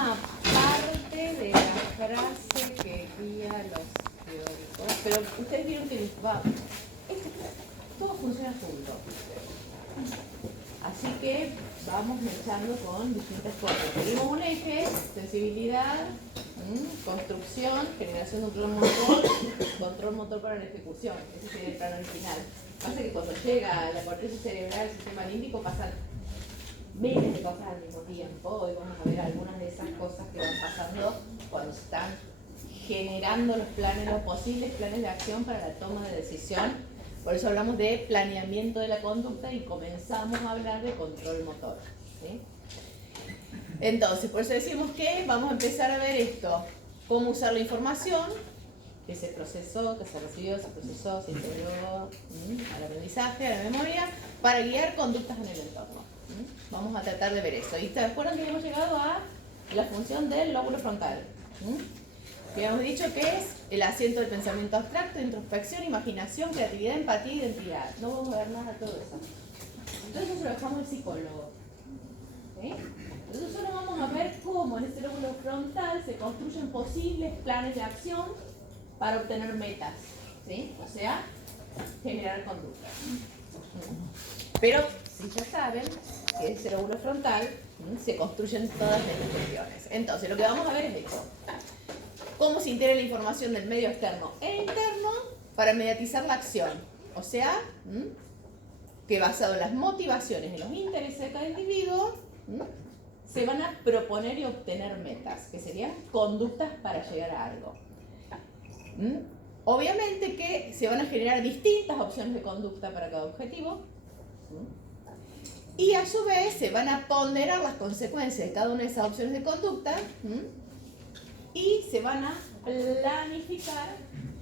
forma parte de la frase que guía los teóricos, pero ustedes vieron que todo funciona junto. Así que vamos echando con distintas cosas. Tenemos un eje, sensibilidad, construcción, generación de control motor para la ejecución. Ese sería el plano original. Pasa que cuando llega a la corteza cerebral, el sistema límbico, pasan miles de cosas al mismo tiempo. Hoy vamos a ver algunas de esas cosas que van pasando cuando se están generando los posibles planes de acción para la toma de decisión. Por eso hablamos de planeamiento de la conducta y comenzamos a hablar de control motor, ¿sí? Entonces, por eso decimos que vamos a empezar a ver esto. Cómo usar la información que se procesó, que se recibió, se procesó, se integró al aprendizaje, a la memoria, para guiar conductas en el entorno. Vamos a tratar de ver eso. Y se acuerdan que hemos llegado a la función del lóbulo frontal. Que habíamos dicho que es el asiento del pensamiento abstracto, introspección, imaginación, creatividad, empatía, identidad. No vamos a ver nada de todo eso. Entonces eso lo dejamos al psicólogo. ¿Sí? Entonces solo vamos a ver cómo en este lóbulo frontal se construyen posibles planes de acción para obtener metas. ¿Sí? O sea, generar conductas. Pero si ya saben que en ese lóbulo frontal se construyen todas estas cuestiones. Entonces lo que vamos a ver es esto. Cómo se integra la información del medio externo e interno para mediatizar la acción. O sea, que basado en las motivaciones, en los intereses de cada individuo, se van a proponer y obtener metas, que serían conductas para llegar a algo. Obviamente que se van a generar distintas opciones de conducta para cada objetivo. Y a su vez se van a ponderar las consecuencias de cada una de esas opciones de conducta. Y se van a planificar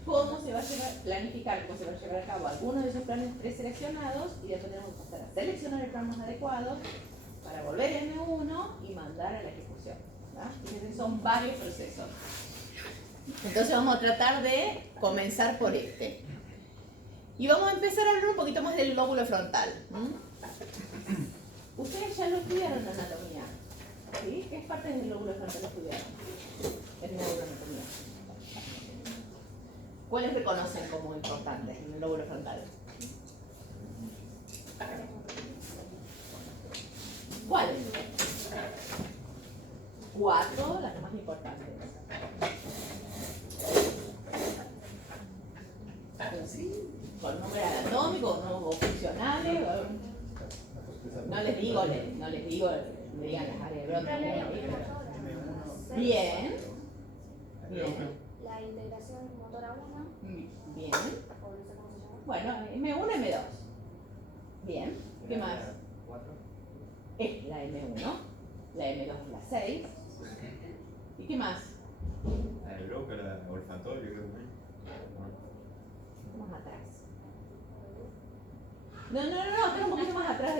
cómo se va a llevar a cabo algunos de esos planes preseleccionados y después tenemos que pasar a seleccionar el plan más adecuado para volver a M1 y mandar a la ejecución. Fíjense, son varios procesos. Entonces vamos a tratar de comenzar por este. Y vamos a empezar a hablar un poquito más del lóbulo frontal. Ustedes ya lo estudiaron en anatomía. ¿Sí? ¿Qué parte del lóbulo frontal estudiaron? El lóbulo anatomía. ¿Cuáles reconocen como importantes en el lóbulo frontal? ¿Cuáles? 4, las más importantes. Con número anatómico, o funcionales. No les digo, me digan las áreas de bronce. Bien. La integración motora 1. Bien. O no sé cómo se llama. Bueno, M1, M2. Bien. ¿Qué más? Es la M1. La M2 es la 6. ¿Y qué más? La bloque, la olfatorio, creo que. Más atrás. No, está un poquito más atrás.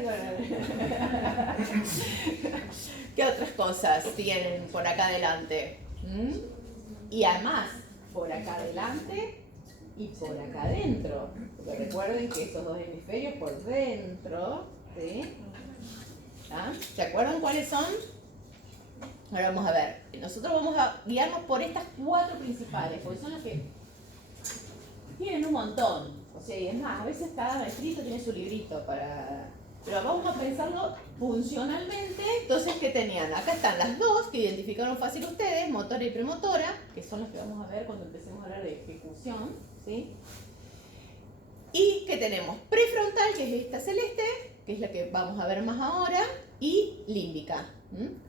¿Qué otras cosas tienen por acá adelante? Y además, por acá adelante y por acá adentro. Porque recuerden que estos dos hemisferios por dentro, ¿sí? ¿Se acuerdan cuáles son? Ahora vamos a ver. Nosotros vamos a guiarnos por estas 4 principales, porque son las que tienen un montón. O sea, y es más, a veces cada maestrito tiene su librito para... Pero vamos a pensarlo funcionalmente. Entonces, ¿qué tenían? Acá están las dos que identificaron fácil ustedes, motora y premotora, que son las que vamos a ver cuando empecemos a hablar de ejecución, ¿sí? Y que tenemos prefrontal, que es esta celeste, que es la que vamos a ver más ahora, y límbica.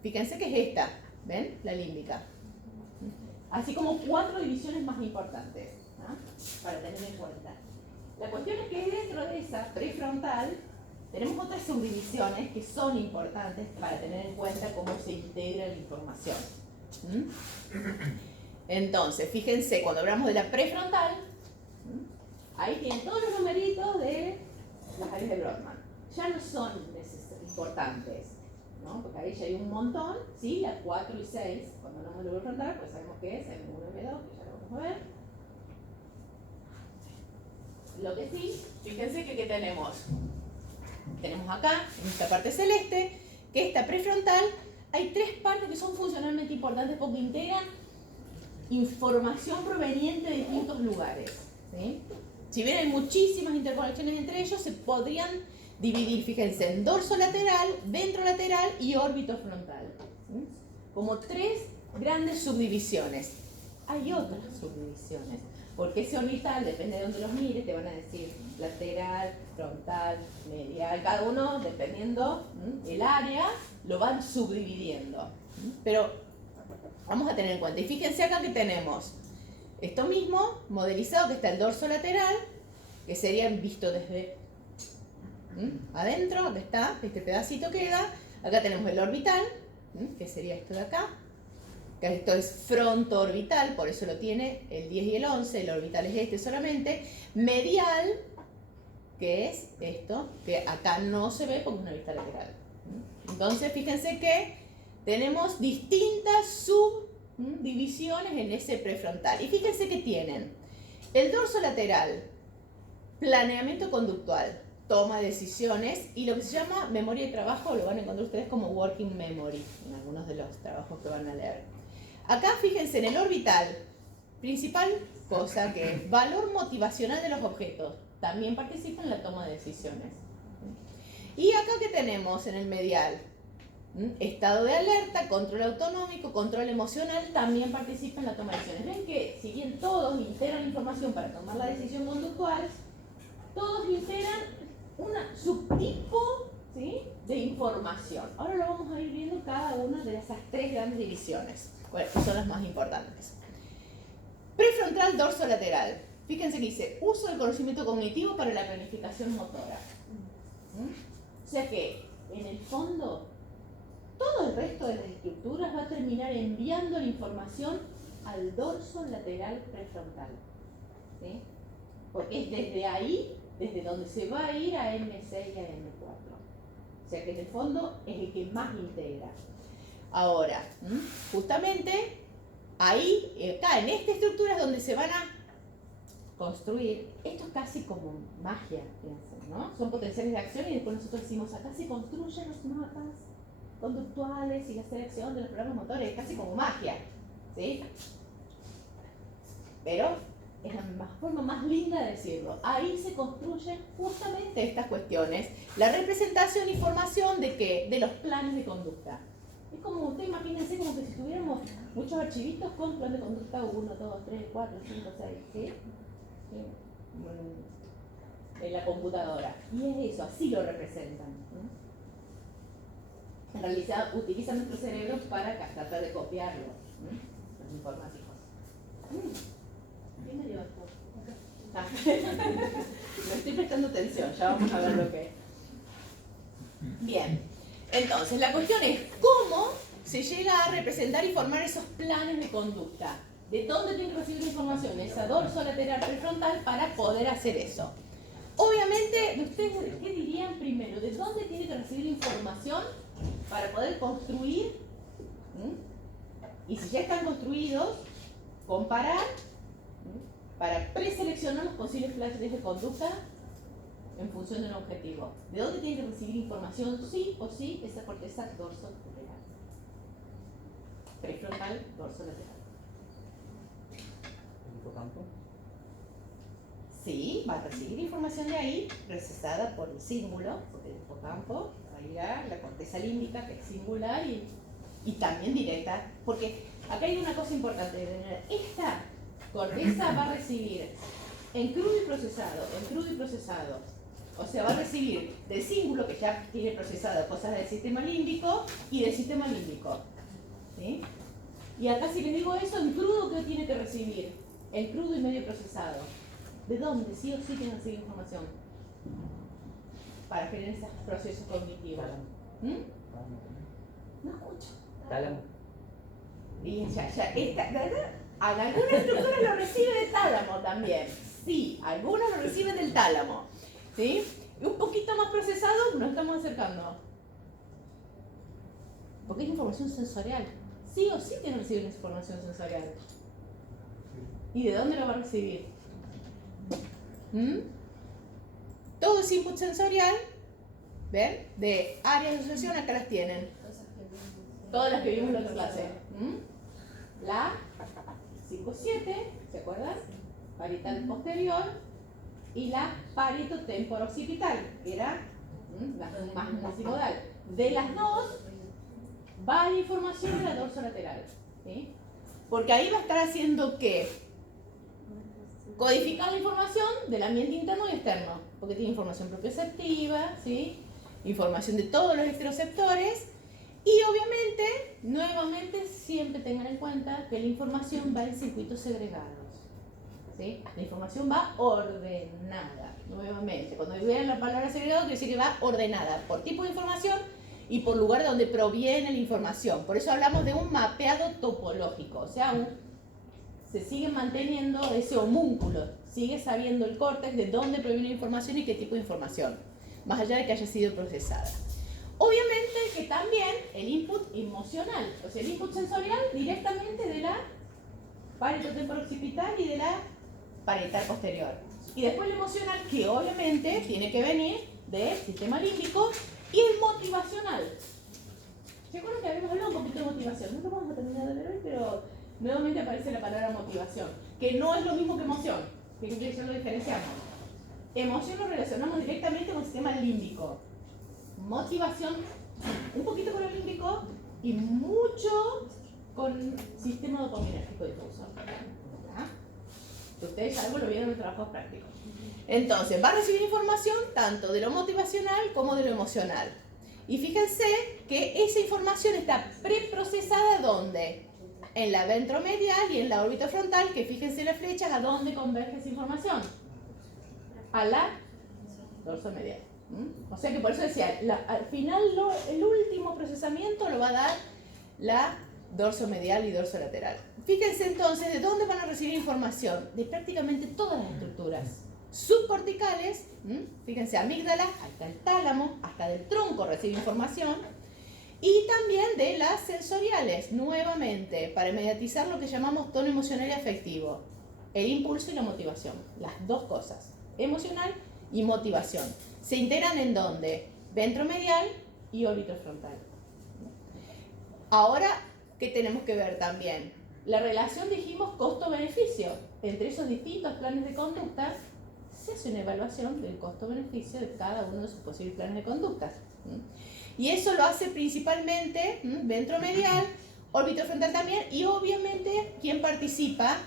Fíjense que es esta, ¿ven? La límbica. Así como 4 divisiones más importantes, para tener en cuenta. La cuestión es que dentro de esa prefrontal tenemos otras subdivisiones que son importantes para tener en cuenta cómo se integra la información. Entonces, fíjense, cuando hablamos de la prefrontal, ahí tienen todos los numeritos de las áreas de Brodmann. Ya no son importantes, ¿no? Porque ahí ya hay un montón, ¿sí? Las 4 y 6, cuando hablamos de lóbulo frontal, pues sabemos que es M1, M2, que ya lo vamos a ver. Lo que sí, fíjense que ¿qué tenemos? Tenemos acá, en esta parte celeste, que esta prefrontal, hay 3 partes que son funcionalmente importantes porque integran información proveniente de distintos lugares, ¿sí? Si bien hay muchísimas interconexiones entre ellos, se podrían dividir, fíjense, en dorso lateral, ventrolateral y órbito frontal, ¿sí? Como tres grandes subdivisiones. Hay otras subdivisiones, porque ese orbital, depende de dónde los mires, te van a decir lateral, frontal, medial, cada uno, dependiendo el área, lo van subdividiendo. Pero vamos a tener en cuenta, y fíjense acá que tenemos esto mismo, modelizado, que está el dorso lateral, que sería visto desde adentro, que está, este pedacito queda. Acá tenemos el orbital, que sería esto de acá, que esto es fronto orbital, por eso lo tiene el 10 y el 11, el orbital es este solamente. Medial, que es esto, que acá no se ve porque es una vista lateral. Entonces, fíjense que tenemos distintas subdivisiones en ese prefrontal. Y fíjense que tienen el dorso lateral, planeamiento conductual, toma de decisiones, y lo que se llama memoria de trabajo lo van a encontrar ustedes como working memory en algunos de los trabajos que van a leer. Acá fíjense en el orbital, principal cosa que es valor motivacional de los objetos, también participa en la toma de decisiones. Y acá que tenemos en el medial, estado de alerta, control autonómico, control emocional, también participa en la toma de decisiones. Ven que si bien todos integran información para tomar la decisión conductual, todos integran un subtipo, ¿sí?, de información. Ahora lo vamos a ir viendo cada una de esas tres grandes divisiones, que son las más importantes. Prefrontal, dorso lateral. Fíjense que dice uso del conocimiento cognitivo para la planificación motora. O sea que, en el fondo, todo el resto de las estructuras va a terminar enviando la información al dorso lateral prefrontal, ¿sí? Porque es desde ahí, desde donde se va a ir a M6 y a M4. O sea que en el fondo es el que más integra. Ahora, justamente ahí, acá en esta estructura es donde se van a construir. Esto es casi como magia, piensen, ¿no? Son potenciales de acción y después nosotros decimos, acá se construyen los mapas conductuales y la selección de los programas motores, casi como magia, ¿sí? Pero es la forma más linda de decirlo. Ahí se construyen justamente estas cuestiones. La representación y formación de ¿qué? De los planes de conducta. Es como, ustedes imagínense como que si tuviéramos muchos archivitos con plan de conducta 1, 2, 3, 4, 5, 6, ¿sí? En la computadora. Y es eso, así lo representan, ¿no? En realidad utilizan nuestro cerebro para tratar de copiarlo, ¿no? Los informáticos. ¿Quién me dio esto? Ah. Me estoy prestando atención, ya vamos a ver lo que es. Bien, entonces la cuestión es cómo se llega a representar y formar esos planes de conducta. ¿De dónde tiene que recibir la información? Esa dorso lateral prefrontal para poder hacer eso. Obviamente, ¿ustedes qué dirían primero? ¿De dónde tiene que recibir la información para poder construir? Y si ya están construidos, comparar para preseleccionar los posibles planes de conducta en función de un objetivo. ¿De dónde tiene que recibir información sí o sí esa corteza dorso lateral? Prefrontal, dorso lateral. ¿El hipocampo? Sí, va a recibir información de ahí, procesada por el cíngulo, porque el hipocampo va a ir a la corteza límbica, que es singular, y también directa, porque acá hay una cosa importante de tener. Esta corteza va a recibir en crudo y procesado, o sea, va a recibir del cíngulo, que ya tiene procesado cosas del sistema límbico, y del sistema límbico, ¿sí? Y acá si les digo eso, en crudo, ¿qué tiene que recibir? En crudo y medio procesado. ¿De dónde sí o sí tiene que recibir información? Para generar esos procesos cognitivos. No escucho. Tálamo. Y algunas estructuras lo reciben del tálamo también. Sí, algunas lo reciben del tálamo. ¿Sí? Y un poquito más procesado nos estamos acercando. Porque es información sensorial. Sí o sí tiene que recibir información sensorial. ¿Y de dónde lo va a recibir? Todo es input sensorial. ¿Ven? De áreas de asociación, acá las tienen. Todas las que vimos en la otra clase. parietal posterior y la parietotemporo-occipital, que era la más multimodal. De las dos, va la información a la dorsolateral, ¿sí? Porque ahí va a estar haciendo ¿qué? Codificar la información del ambiente interno y externo, porque tiene información propioceptiva, ¿sí? Información de todos los estereoceptores, y obviamente, nuevamente, siempre tengan en cuenta que la información va en circuitos segregados, ¿sí? La información va ordenada, nuevamente. Cuando vean la palabra segregado, quiere decir que va ordenada por tipo de información y por lugar de donde proviene la información. Por eso hablamos de un mapeado topológico, o sea, se sigue manteniendo ese homúnculo, sigue sabiendo el córtex de dónde proviene la información y qué tipo de información, más allá de que haya sido procesada. Obviamente que también el input emocional, o sea, el input sensorial directamente de la parietotemporo-occipital y de la parietal posterior. Y después el emocional, que obviamente tiene que venir del sistema límbico, y el motivacional. ¿Se acuerdan que habíamos hablado un poquito de motivación? No lo vamos a terminar de leer hoy, pero nuevamente aparece la palabra motivación, que no es lo mismo que emoción, que ya lo diferenciamos. Emoción lo relacionamos directamente con el sistema límbico. Motivación, un poquito con el límbico y mucho con sistema dopaminérgico difuso. Ustedes ya algo lo vieron en los trabajos prácticos. Entonces, va a recibir información tanto de lo motivacional como de lo emocional. Y fíjense que esa información está preprocesada ¿dónde? En la ventromedial y en la órbita frontal, que fíjense las flechas a dónde converge esa información. A la dorsomedial. O sea que por eso decía, al final el último procesamiento lo va a dar la dorsomedial y dorsolateral. Fíjense entonces de dónde van a recibir información, de prácticamente todas las estructuras subcorticales, fíjense, amígdala, hasta el tálamo, hasta del tronco recibe información, y también de las sensoriales, nuevamente, para mediatizar lo que llamamos tono emocional y afectivo, el impulso y la motivación, las dos cosas, emocional y motivación. ¿Se integran en dónde? Ventromedial y orbitofrontal. Ahora, ¿qué tenemos que ver también? La relación, dijimos, costo-beneficio. Entre esos distintos planes de conducta, se hace una evaluación del costo-beneficio de cada uno de sus posibles planes de conducta. Y eso lo hace principalmente ventromedial, orbitofrontal también, y obviamente, ¿quién participa?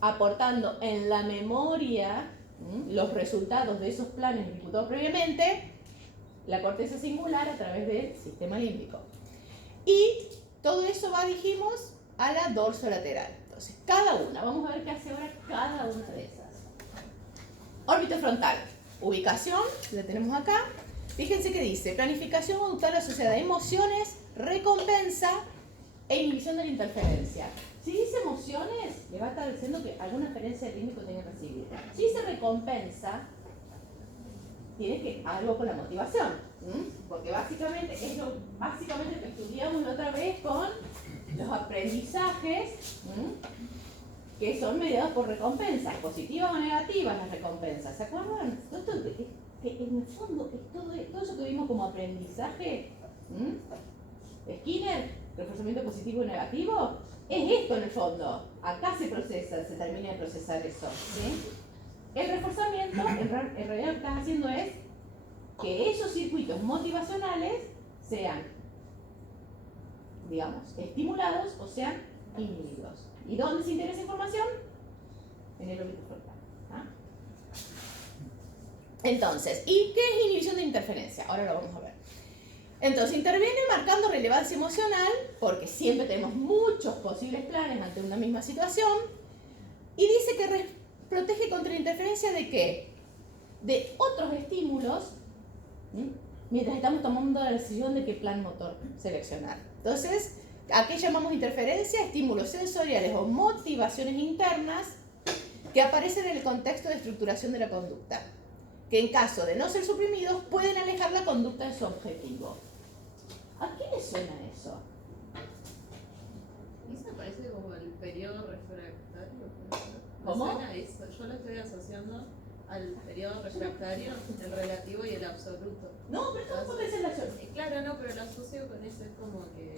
Aportando en la memoria los resultados de esos planes ejecutados previamente, la corteza singular a través del sistema límbico. Y todo eso va, dijimos, a la dorsolateral. Entonces, cada una, vamos a ver qué hace ahora cada una de esas. Órbita frontal, ubicación, la tenemos acá. Fíjense que dice, planificación conductual asociada a emociones, recompensa e inhibición de la interferencia. Si dice emociones, le va a estar diciendo que alguna referencia de límbico tiene que recibir. Si dice recompensa, tiene que algo con la motivación, porque básicamente es lo que estudiamos la otra vez con los aprendizajes que son mediados por recompensas, positivas o negativas las recompensas. ¿Se acuerdan? Que en el fondo es todo eso que vimos como aprendizaje, Skinner, reforzamiento positivo y negativo, es esto en el fondo. Acá se termina de procesar eso, ¿sí? El reforzamiento, en realidad lo que estás haciendo es que esos circuitos motivacionales sean, digamos, estimulados o sean inhibidos. ¿Y dónde se integra esa información? En el órbito frontal. Entonces, ¿y qué es inhibición de interferencia? Ahora lo vamos a ver. Entonces, interviene marcando relevancia emocional, porque siempre tenemos muchos posibles planes ante una misma situación, y dice que protege contra la interferencia de ¿qué? De otros estímulos, mientras estamos tomando la decisión de qué plan motor seleccionar. Entonces, ¿a qué llamamos interferencia? Estímulos sensoriales o motivaciones internas que aparecen en el contexto de estructuración de la conducta, que en caso de no ser suprimidos pueden alejar la conducta de su objetivo. ¿A qué le suena eso? Eso me parece como el periodo refractario. ¿Cómo? Me suena eso. Yo lo estoy asociando al periodo refractario, el relativo y el absoluto. No, pero esto no puede ser la acción. Claro, no, pero lo asocio con eso, es como que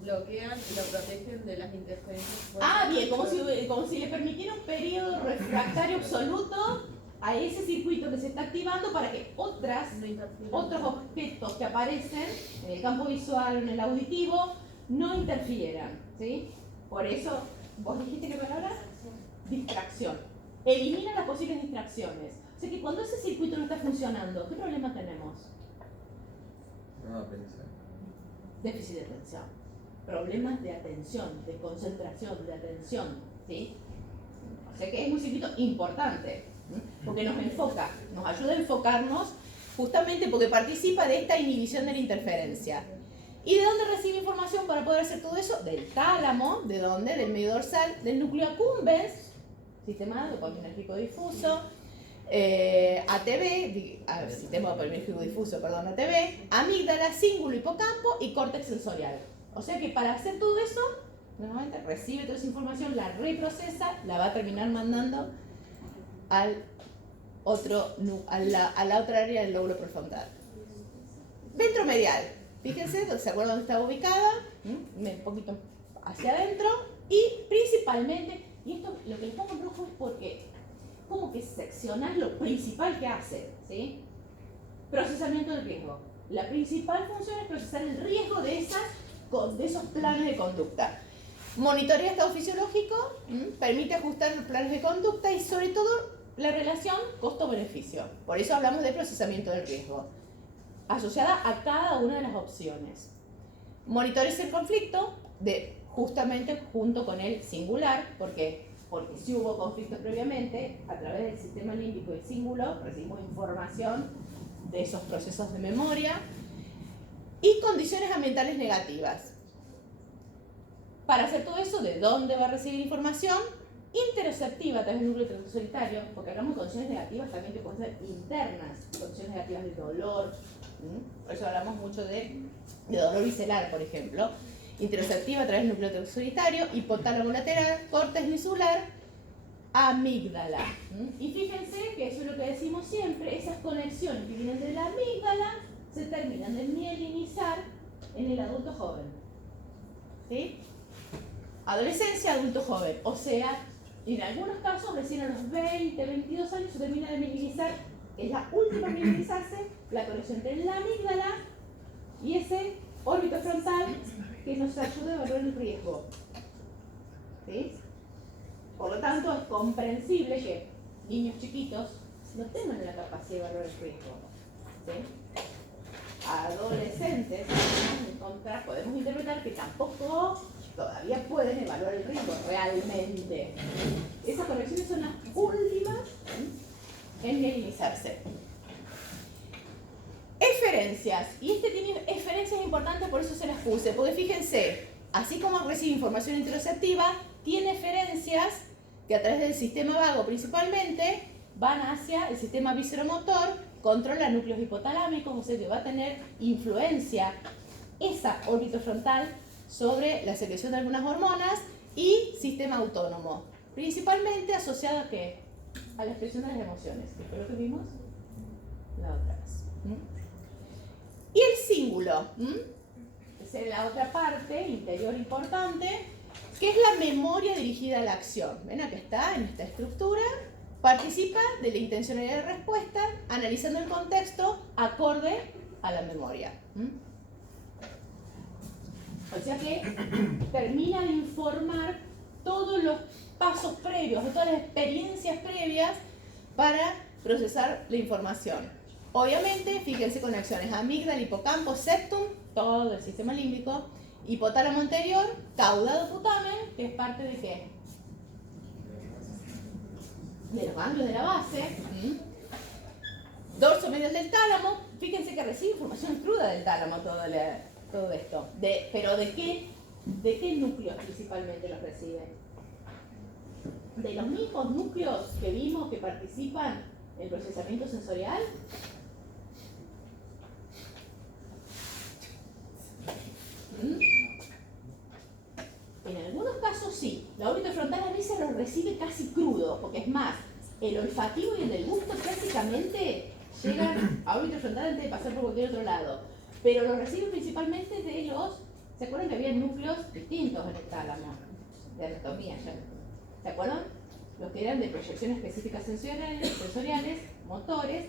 bloquean y lo protegen de las interferencias. Ah, bien, como si le permitiera un periodo refractario absoluto a ese circuito que se está activando para que otros objetos que aparecen en el campo visual o en el auditivo no interfieran, ¿sí? Por eso, ¿vos dijiste qué palabra? Distracción. Elimina las posibles distracciones. O sea que cuando ese circuito no está funcionando, ¿qué problema tenemos? No, atención. Déficit de atención. Problemas de atención, de concentración, de atención, ¿sí? O sea que es un circuito importante, porque nos enfoca, nos ayuda a enfocarnos justamente porque participa de esta inhibición de la interferencia. ¿Y de dónde recibe información para poder hacer todo eso? Del tálamo, ¿de dónde? Del medio dorsal, del núcleo accumbens, sistema dopaminérgico difuso, ATB, sistema dopaminérgico difuso, perdón, ATB, amígdala, cíngulo, hipocampo y córtex sensorial. O sea que para hacer todo eso, nuevamente recibe toda esa información, la reprocesa, la va a terminar mandando al otro, a la otra área del lóbulo prefrontal. Ventromedial. Fíjense, ¿se acuerdan dónde estaba ubicada? Un poquito hacia adentro. Y principalmente, y esto lo que les pongo en rojo es porque como que seccionar lo principal que hace, ¿sí? Procesamiento del riesgo. La principal función es procesar el riesgo de esos planes de conducta. Monitorea estado fisiológico, permite ajustar los planes de conducta y sobre todo la relación costo-beneficio. Por eso hablamos de procesamiento del riesgo, asociada a cada una de las opciones. Monitorea el conflicto justamente junto con el singular, porque si hubo conflictos previamente, a través del sistema límbico y cíngulo recibimos información de esos procesos de memoria y condiciones ambientales negativas. Para hacer todo eso, ¿de dónde va a recibir información? Interoceptiva a través del núcleo solitario, porque hablamos de condiciones negativas también que pueden ser internas, condiciones negativas de dolor, por eso hablamos mucho de dolor visceral, por ejemplo. Interoceptiva a través del núcleo solitario, hipotálamo lateral, córtex insular, amígdala. Y fíjense que eso es lo que decimos siempre, esas conexiones que vienen de la amígdala se terminan de mielinizar en el adulto joven. ¿Sí? Adolescencia, adulto joven. O sea, en algunos casos, recién a los 20, 22 años se termina de mielinizar, es la última en mielinizarse, la conexión entre la amígdala y ese órbito frontal que nos ayuda a evaluar el riesgo. ¿Sí? Por lo tanto, es comprensible que niños chiquitos no tengan la capacidad de evaluar el riesgo. ¿Sí? Adolescentes podemos interpretar que tampoco todavía pueden evaluar el riesgo realmente. Esas conexiones son las últimas en mielinizarse. Eferencias. Y tiene eferencias importantes, por eso se las puse. Porque fíjense, así como recibe información interoceptiva, tiene eferencias que a través del sistema vago principalmente van hacia el sistema visceromotor, controla núcleos hipotalámicos, o sea que va a tener influencia esa órbita frontal sobre la secreción de algunas hormonas y sistema autónomo, principalmente asociado a ¿qué? A la expresión de las emociones, que fue lo que vimos la otra vez. Y el cíngulo, es la otra parte interior importante, que es la memoria dirigida a la acción. ¿Ven? Acá está, en esta estructura. Participa de la intencionalidad de respuesta, analizando el contexto acorde a la memoria. O sea que termina de informar todos los pasos previos, todas las experiencias previas para procesar la información. Obviamente, fíjense con acciones amígdala, hipocampo, septum, todo el sistema límbico, hipotálamo anterior, caudado putamen, que es parte de ¿qué? De los ganglios de la base, dorso medial del tálamo. Fíjense que recibe información cruda del tálamo todo esto. ¿Pero de qué núcleos principalmente los recibe? De los mismos núcleos que vimos que participan en el procesamiento sensorial. En algunos casos sí, la órbita frontal a veces lo recibe casi crudo, porque es más, el olfativo y el del gusto prácticamente llegan a órbita frontal antes de pasar por cualquier otro lado, pero lo recibe principalmente de los ¿Se acuerdan que había núcleos distintos en el tálamo? De anatomía, ya. ¿Se acuerdan? Los que eran de proyección específicas sensoriales, motores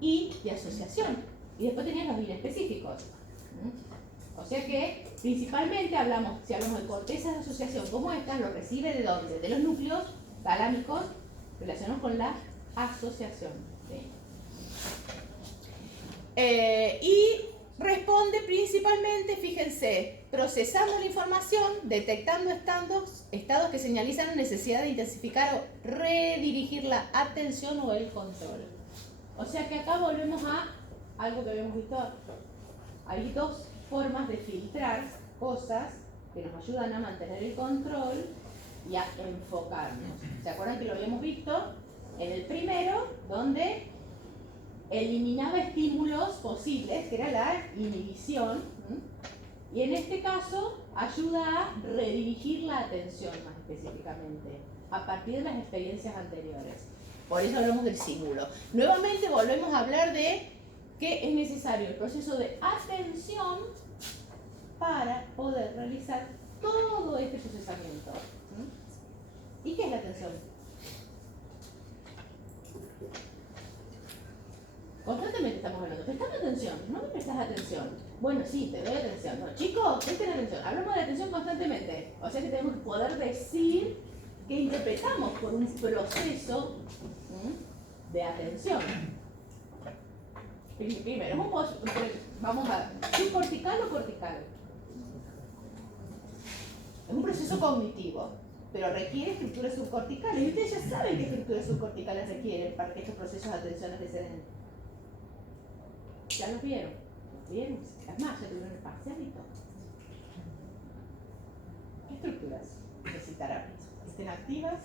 y de asociación. Y después tenían los inespecíficos. O sea que principalmente si hablamos de cortezas de asociación como estas, lo recibe ¿de dónde? De los núcleos talámicos relacionados con la asociación. ¿Sí? Y responde principalmente, fíjense, procesando la información, detectando estados que señalizan necesidad de intensificar o redirigir la atención o el control. O sea que acá volvemos a algo que habíamos visto. Hay dos formas de filtrar cosas que nos ayudan a mantener el control y a enfocarnos. ¿Se acuerdan que lo habíamos visto? En el primero, donde eliminaba estímulos posibles, que era la inhibición, y en este caso ayuda a redirigir la atención más específicamente, a partir de las experiencias anteriores. Por eso hablamos del estímulo. Nuevamente volvemos a hablar de que es necesario el proceso de atención para poder realizar todo este procesamiento. ¿Y qué es la atención? Constantemente estamos hablando, prestame atención, no me prestas atención. Bueno, sí, te doy atención. No, chicos, presten atención. Hablamos de atención constantemente. O sea que tenemos que poder decir que interpretamos por un proceso de atención. Primero, vamos a subcortical o cortical. Es un proceso cognitivo, pero requiere estructuras subcorticales. Y ustedes ya saben qué estructuras subcorticales requieren para que estos procesos de atención se den. Ya los vieron. ¿Vieron? Es más, ya tuvieron el parcialito. ¿Qué estructuras necesitarán? Que estén activas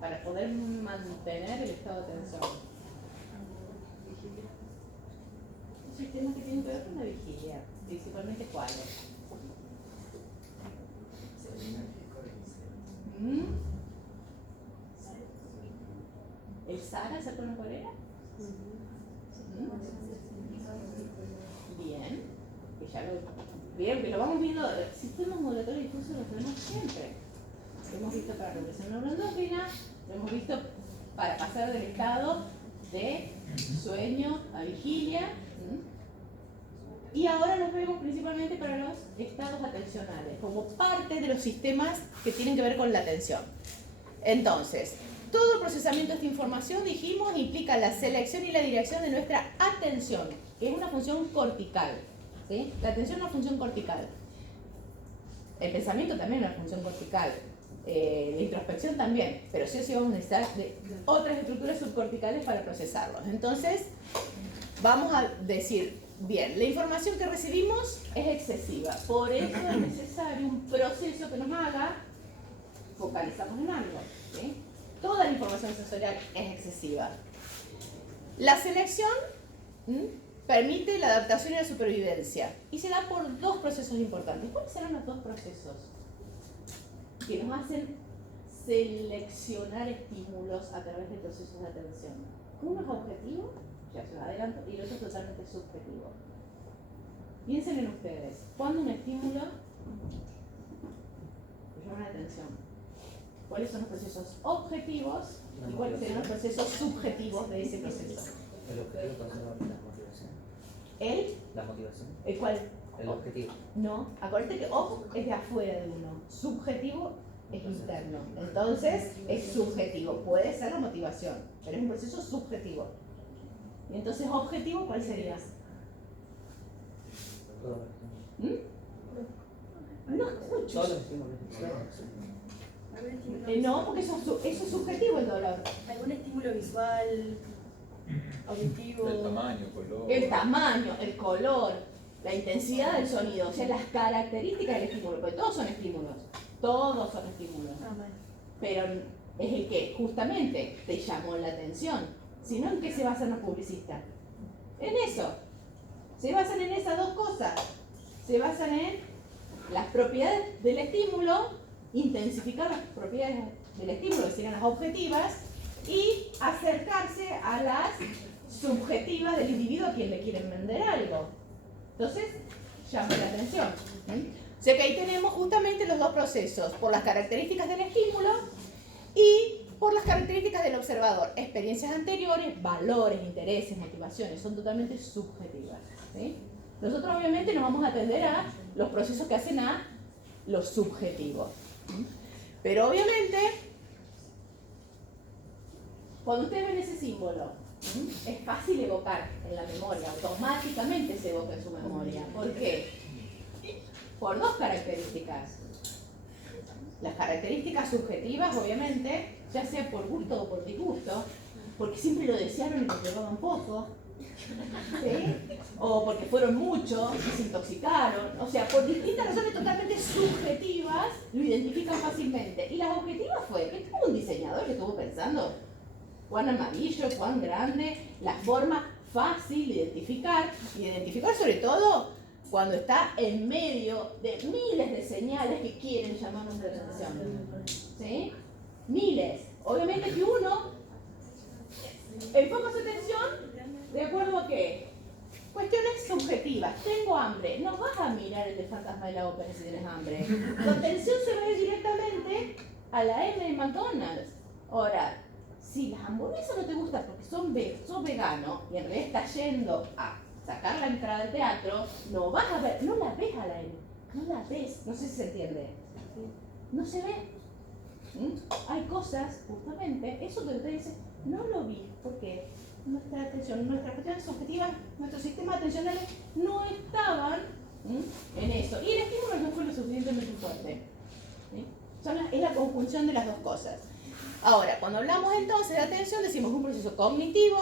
para poder mantener el estado de atención. Sistemas que tienen que ver con la vigilia, principalmente cuáles. ¿El SARA se acuerdan cuál era? Bien, que ya lo vieron, que lo vamos viendo. El sistema modulatorio difuso lo tenemos siempre. Lo hemos visto para regulación neuroendócrina, lo hemos visto para pasar del estado de sueño a vigilia. Y ahora los vemos principalmente para los estados atencionales, como parte de los sistemas que tienen que ver con la atención. Entonces, todo el procesamiento de esta información, dijimos, implica la selección y la dirección de nuestra atención, que es una función cortical. ¿Sí? La atención es una función cortical. El pensamiento también es una función cortical. La introspección también, pero sí o sí vamos a necesitar de otras estructuras subcorticales para procesarlos. Entonces, vamos a decir, bien, la información que recibimos es excesiva, por eso es necesario un proceso que nos haga focalizarnos en algo. ¿Sí? Toda la información sensorial es excesiva. La selección permite la adaptación y la supervivencia y se da por dos procesos importantes. ¿Cuáles serán los dos procesos que nos hacen seleccionar estímulos a través de procesos de atención? Uno es objetivo, ya se lo adelanto, y el otro es totalmente subjetivo. Piensen en ustedes, ¿cuándo un estímulo llama la atención? ¿Cuáles son los procesos objetivos y cuáles serían los procesos subjetivos de ese proceso? El objetivo pasa la motivación. ¿La motivación? ¿El cuál? El objetivo. No, acuérdate que ob es de afuera de uno, subjetivo es interno. Entonces es subjetivo, puede ser la motivación, pero es un proceso subjetivo. Y entonces objetivo, ¿cuál sería? No escucho. No, porque eso es subjetivo el dolor. ¿Algún estímulo visual, auditivo? El tamaño, color. El tamaño, el color, la intensidad del sonido, o sea, las características del estímulo, porque todos son estímulos. Todos son estímulos. Pero es el que justamente te llamó la atención. Si no, ¿en qué se basan los publicistas? En eso. Se basan en esas dos cosas. Se basan en las propiedades del estímulo, intensificar las propiedades del estímulo, que serían las objetivas, y acercarse a las subjetivas del individuo a quien le quieren vender algo. Entonces, llama la atención. O sea que ahí tenemos justamente los dos procesos, por las características del estímulo y por las características del observador. Experiencias anteriores, valores, intereses, motivaciones, son totalmente subjetivas, ¿sí? Nosotros obviamente nos vamos a atender a los procesos que hacen a lo subjetivo. Pero obviamente, cuando ustedes ven ese símbolo, es fácil evocar en la memoria, automáticamente se evoca en su memoria. ¿Por qué? Por dos características. Las características subjetivas, obviamente, ya sea por gusto o por disgusto, porque siempre lo desearon y lo llevaban poco, ¿sí? O porque fueron muchos y se intoxicaron. O sea, por distintas razones totalmente subjetivas, lo identifican fácilmente. Y las objetivas fue que tuvo un diseñador que estuvo pensando cuán amarillo, cuán grande, la forma fácil de identificar, y identificar sobre todo cuando está en medio de miles de señales que quieren llamarnos la atención. ¿Sí? Miles. Obviamente que uno enfoca su atención de acuerdo a qué. Cuestiones subjetivas. Tengo hambre. No vas a mirar el de Fantasma de la Ópera si tienes hambre. Tu atención se va a ir directamente a la M de McDonald's. Ahora, si las hamburguesas no te gustan porque sos vegano y en realidad estás yendo a sacar la entrada del teatro, no vas a ver, no la ves a la M, no la ves, no sé si se entiende, no se ve. Hay cosas, justamente, eso que usted dice, no lo vi, porque nuestra atención, nuestras cuestiones subjetivas, nuestros sistemas atencionales no estaban en eso, y el estímulo no fue lo suficientemente fuerte. Es la conjunción de las dos cosas. Ahora, cuando hablamos entonces de atención, decimos un proceso cognitivo,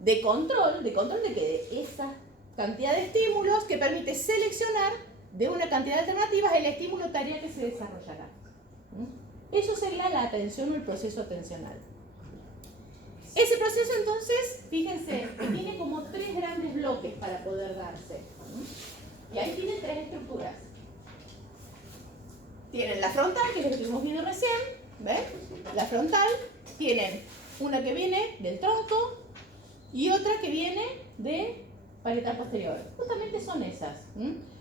de control de que de esa cantidad de estímulos que permite seleccionar de una cantidad de alternativas el estímulo tarea que se desarrollará. Eso sería la atención o el proceso atencional. Ese proceso entonces, fíjense, tiene como tres grandes bloques para poder darse. Y ahí tienen tres estructuras. Tienen la frontal, que es lo que estuvimos viendo recién, ¿ves? La frontal, tienen una que viene del tronco y otra que viene de parietal posterior. Justamente son esas,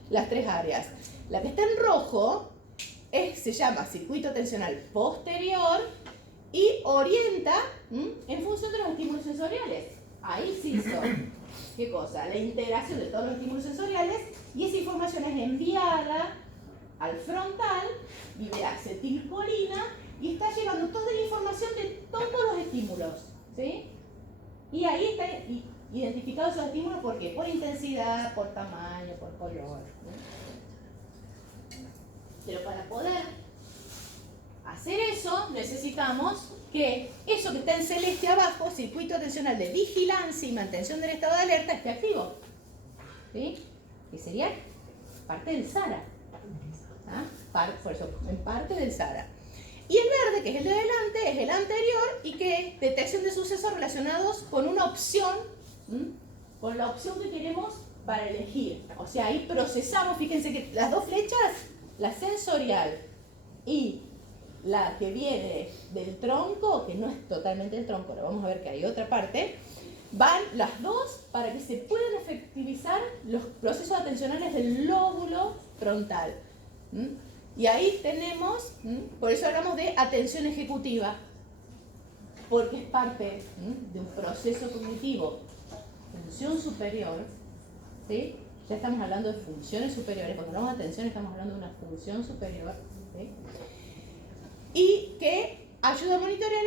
las tres áreas. La que está en rojo se llama circuito atencional posterior y orienta en función de los estímulos sensoriales. Ahí sí son, ¿qué cosa? La integración de todos los estímulos sensoriales, y esa información es enviada al frontal, libera acetilcolina y está llevando toda la información de todos los estímulos, ¿sí? Y ahí está identificados esos estímulos, ¿por qué? Por intensidad, por tamaño, por color, ¿no? Pero para poder hacer eso, necesitamos que eso que está en celeste abajo, circuito atencional de vigilancia y mantención del estado de alerta, esté activo, ¿sí? Que sería parte del SARA. Por eso, en parte del SARA. Y el verde, que es el de delante, es el anterior, y que detección de sucesos relacionados con una opción, con la opción que queremos para elegir. O sea, ahí procesamos, fíjense que las dos flechas, la sensorial y la que viene del tronco, que no es totalmente el tronco, ahora vamos a ver que hay otra parte, van las dos para que se puedan efectivizar los procesos atencionales del lóbulo frontal. Y ahí tenemos, por eso hablamos de atención ejecutiva, porque es parte de un proceso cognitivo, función superior, ¿sí? Ya estamos hablando de funciones superiores, cuando hablamos de atención estamos hablando de una función superior, ¿sí? Y que ayuda a monitorear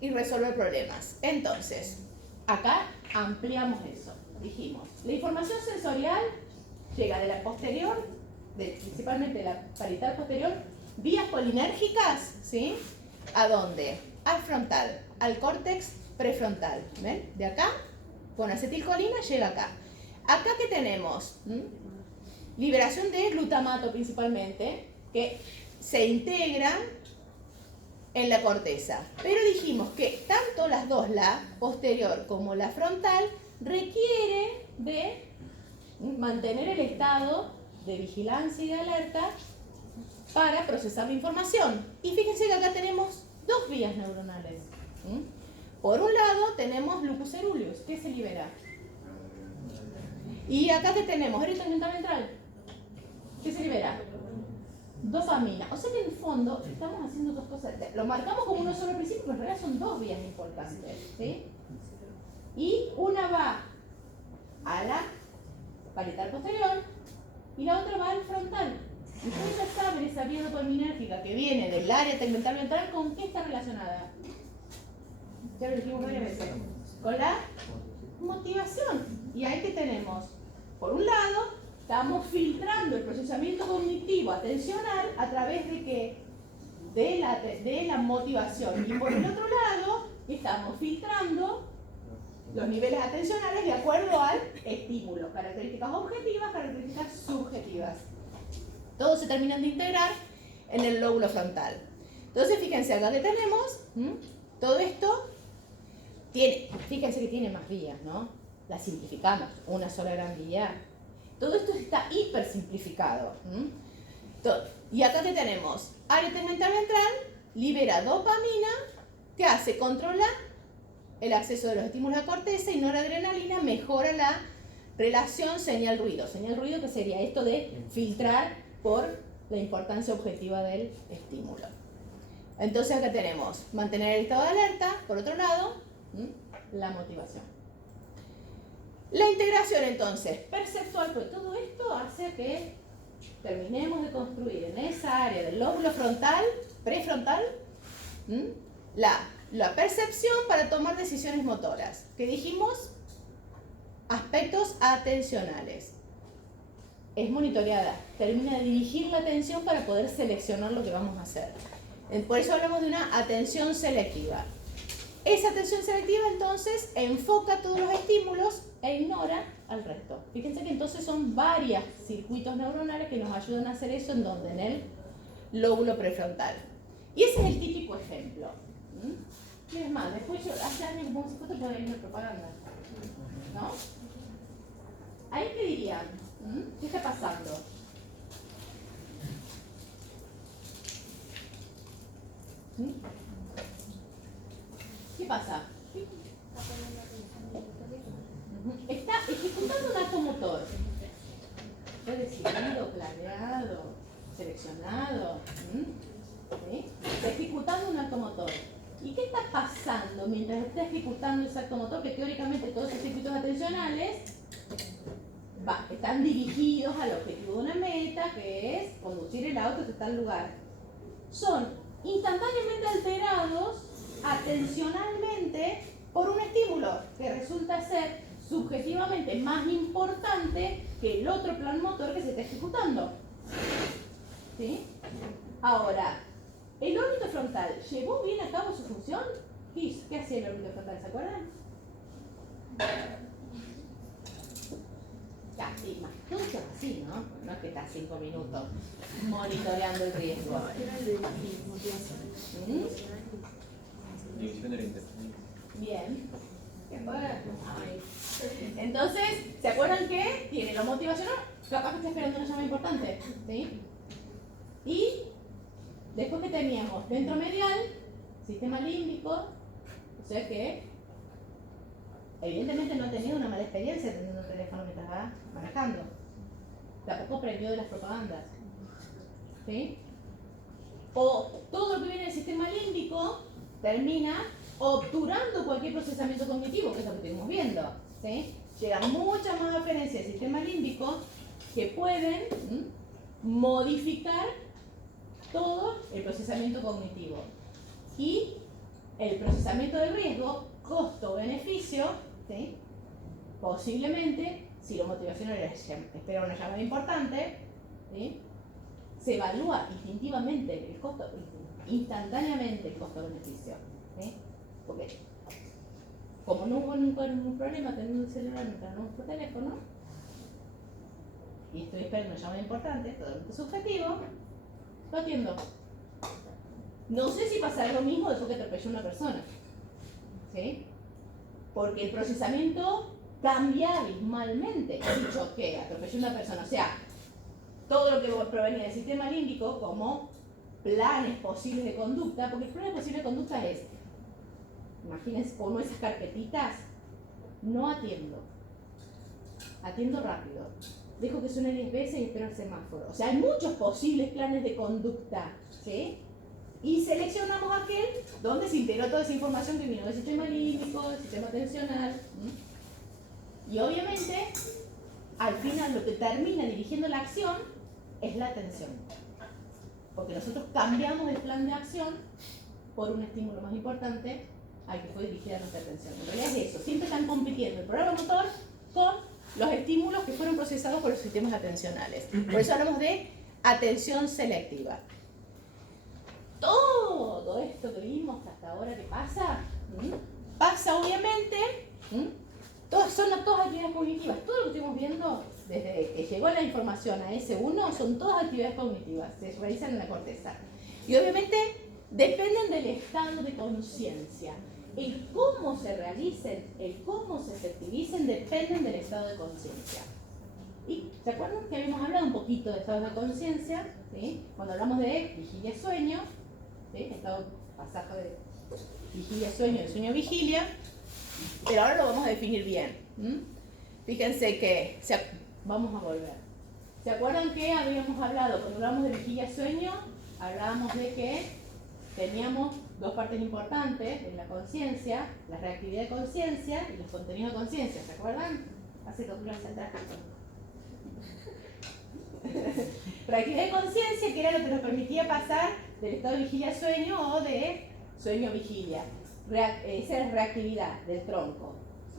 y resolver problemas. Entonces, acá ampliamos eso. Dijimos, la información sensorial llega de la posterior, principalmente de la parietal posterior, vías colinérgicas, ¿sí? ¿A dónde? Al frontal, al córtex prefrontal. ¿Ven? De acá, con acetilcolina, llega acá. Acá, ¿qué tenemos? Liberación de glutamato principalmente, que se integran en la corteza. Pero dijimos que tanto las dos, la posterior como la frontal, requiere de mantener el estado de vigilancia y de alerta para procesar la información. Y fíjense que acá tenemos dos vías neuronales. Por un lado tenemos locus ceruleus, que se libera. Y acá que tenemos eritro ventral. ¿Qué se libera? Dopamina. O sea que en el fondo estamos haciendo dos cosas. Lo marcamos como uno solo principio, pero en realidad son dos vías importantes. ¿Sí? Y una va a la parietal posterior y la otra va al frontal. Y ustedes ya saben esa vía dopaminérgica que viene del área tegmental ventral, ¿con qué está relacionada? Ya lo dijimos varias veces. Con la motivación. Y ahí que tenemos, por un lado, estamos filtrando el procesamiento cognitivo atencional a través de qué? De la motivación. Y por el otro lado, estamos filtrando los niveles atencionales de acuerdo al estímulo. Características objetivas, características subjetivas. Todos se terminan de integrar en el lóbulo frontal. Entonces, fíjense, acá que tenemos, todo esto tiene, fíjense que tiene más vías, ¿no? La simplificamos, una sola gran vía. Todo esto está hiper simplificado. Y acá que tenemos, área tegmental ventral, libera dopamina, que hace controlar el acceso de los estímulos a corteza y noradrenalina, mejora la relación señal-ruido. Señal-ruido que sería esto de filtrar por la importancia objetiva del estímulo. Entonces acá tenemos mantener el estado de alerta, por otro lado, la motivación. La integración entonces perceptual, pues todo esto hace que terminemos de construir en esa área del lóbulo frontal, prefrontal, la percepción para tomar decisiones motoras. ¿Qué dijimos? Aspectos atencionales. Es monitoreada, termina de dirigir la atención para poder seleccionar lo que vamos a hacer. Por eso hablamos de una atención selectiva. Esa atención selectiva entonces enfoca todos los estímulos e ignora al resto. Fíjense que entonces son varios circuitos neuronales que nos ayudan a hacer eso en donde, en el lóbulo prefrontal. Y ese es el típico ejemplo. Y es más, después yo hace años como si fuera puede ir propaganda. ¿No? ¿Ahí qué dirían? ¿Qué está pasando? ¿Qué pasa? Está ejecutando un acto motor. Fue decidido, planeado, seleccionado. ¿Sí? Está ejecutando un acto motor. ¿Y qué está pasando mientras está ejecutando ese acto motor? Que teóricamente todos esos circuitos atencionales están dirigidos al objetivo de una meta, que es conducir el auto hasta tal lugar. Son instantáneamente alterados atencionalmente por un estímulo que resulta ser subjetivamente más importante que el otro plan motor que se está ejecutando. ¿Sí? Ahora, ¿el órbito frontal llevó bien a cabo su función? ¿Qué hacía el órbito frontal? ¿Se acuerdan? Casi, más todo es así, ¿no? No es que está 5 minutos monitoreando el riesgo. Era el de motivación. División de la inteligencia. Bien. Entonces, ¿se acuerdan que tiene lo motivacional? Capaz que está esperando una llamada importante. ¿Sí? Y después que teníamos ventromedial, sistema límbico, o sea que evidentemente no ha tenido una mala experiencia atendiendo el teléfono mientras va manejando. Tampoco aprendió de las propagandas. ¿Sí? O todo lo que viene del sistema límbico termina obturando cualquier procesamiento cognitivo, que es lo que estuvimos viendo. ¿Sí? Llegan muchas más aferencias del sistema límbico que pueden modificar todo el procesamiento cognitivo. Y el procesamiento del riesgo, costo-beneficio, ¿sí? Posiblemente, si lo motivacional espera una llamada importante, ¿sí? Se evalúa instintivamente el costo, instantáneamente el costo-beneficio. ¿Sí? Porque como no hubo nunca un problema teniendo el celular mientras no por teléfono, y estoy esperando una llamada importante, totalmente subjetivo, lo atiendo. No sé si pasará lo mismo después que atropelló a una persona. ¿Sí? Porque el procesamiento cambia abismalmente. He dicho que atropelló a una persona, o sea, todo lo que provenía del sistema límbico como planes posibles de conducta, porque el plan posible de conducta es, imagínense como esas carpetitas, no atiendo rápido, dejo que suene 10 veces y espero el semáforo. O sea, hay muchos posibles planes de conducta, ¿sí? Y seleccionamos aquel donde se integró toda esa información que vino del sistema límbico, del sistema atencional. Y obviamente, al final lo que termina dirigiendo la acción es la atención. Porque nosotros cambiamos el plan de acción por un estímulo más importante al que fue dirigida nuestra atención. En realidad es eso, siempre están compitiendo el programa motor con los estímulos que fueron procesados por los sistemas atencionales. Por eso hablamos de atención selectiva. Todo esto que vimos hasta ahora que pasa, pasa obviamente, son todas actividades cognitivas. Todo lo que estuvimos viendo desde que llegó la información a S1 son todas actividades cognitivas, se realizan en la corteza. Y obviamente dependen del estado de conciencia. El cómo se realicen, el cómo se efectivicen, dependen del estado de conciencia. ¿Y se acuerdan que habíamos hablado un poquito de estados de conciencia? ¿Sí? Cuando hablamos de vigilia-sueño, ¿sí? Estado pasaje de vigilia-sueño y sueño-vigilia, pero ahora lo vamos a definir bien. Fíjense que, vamos a volver. ¿Se acuerdan que habíamos hablado, cuando hablamos de vigilia-sueño, hablábamos de que teníamos dos partes importantes en la conciencia, la reactividad de conciencia y los contenidos de conciencia, ¿se acuerdan? Hace 2 clases atrás. Reactividad de conciencia, que era lo que nos permitía pasar del estado de vigilia-sueño o de sueño-vigilia. Esa es reactividad del tronco.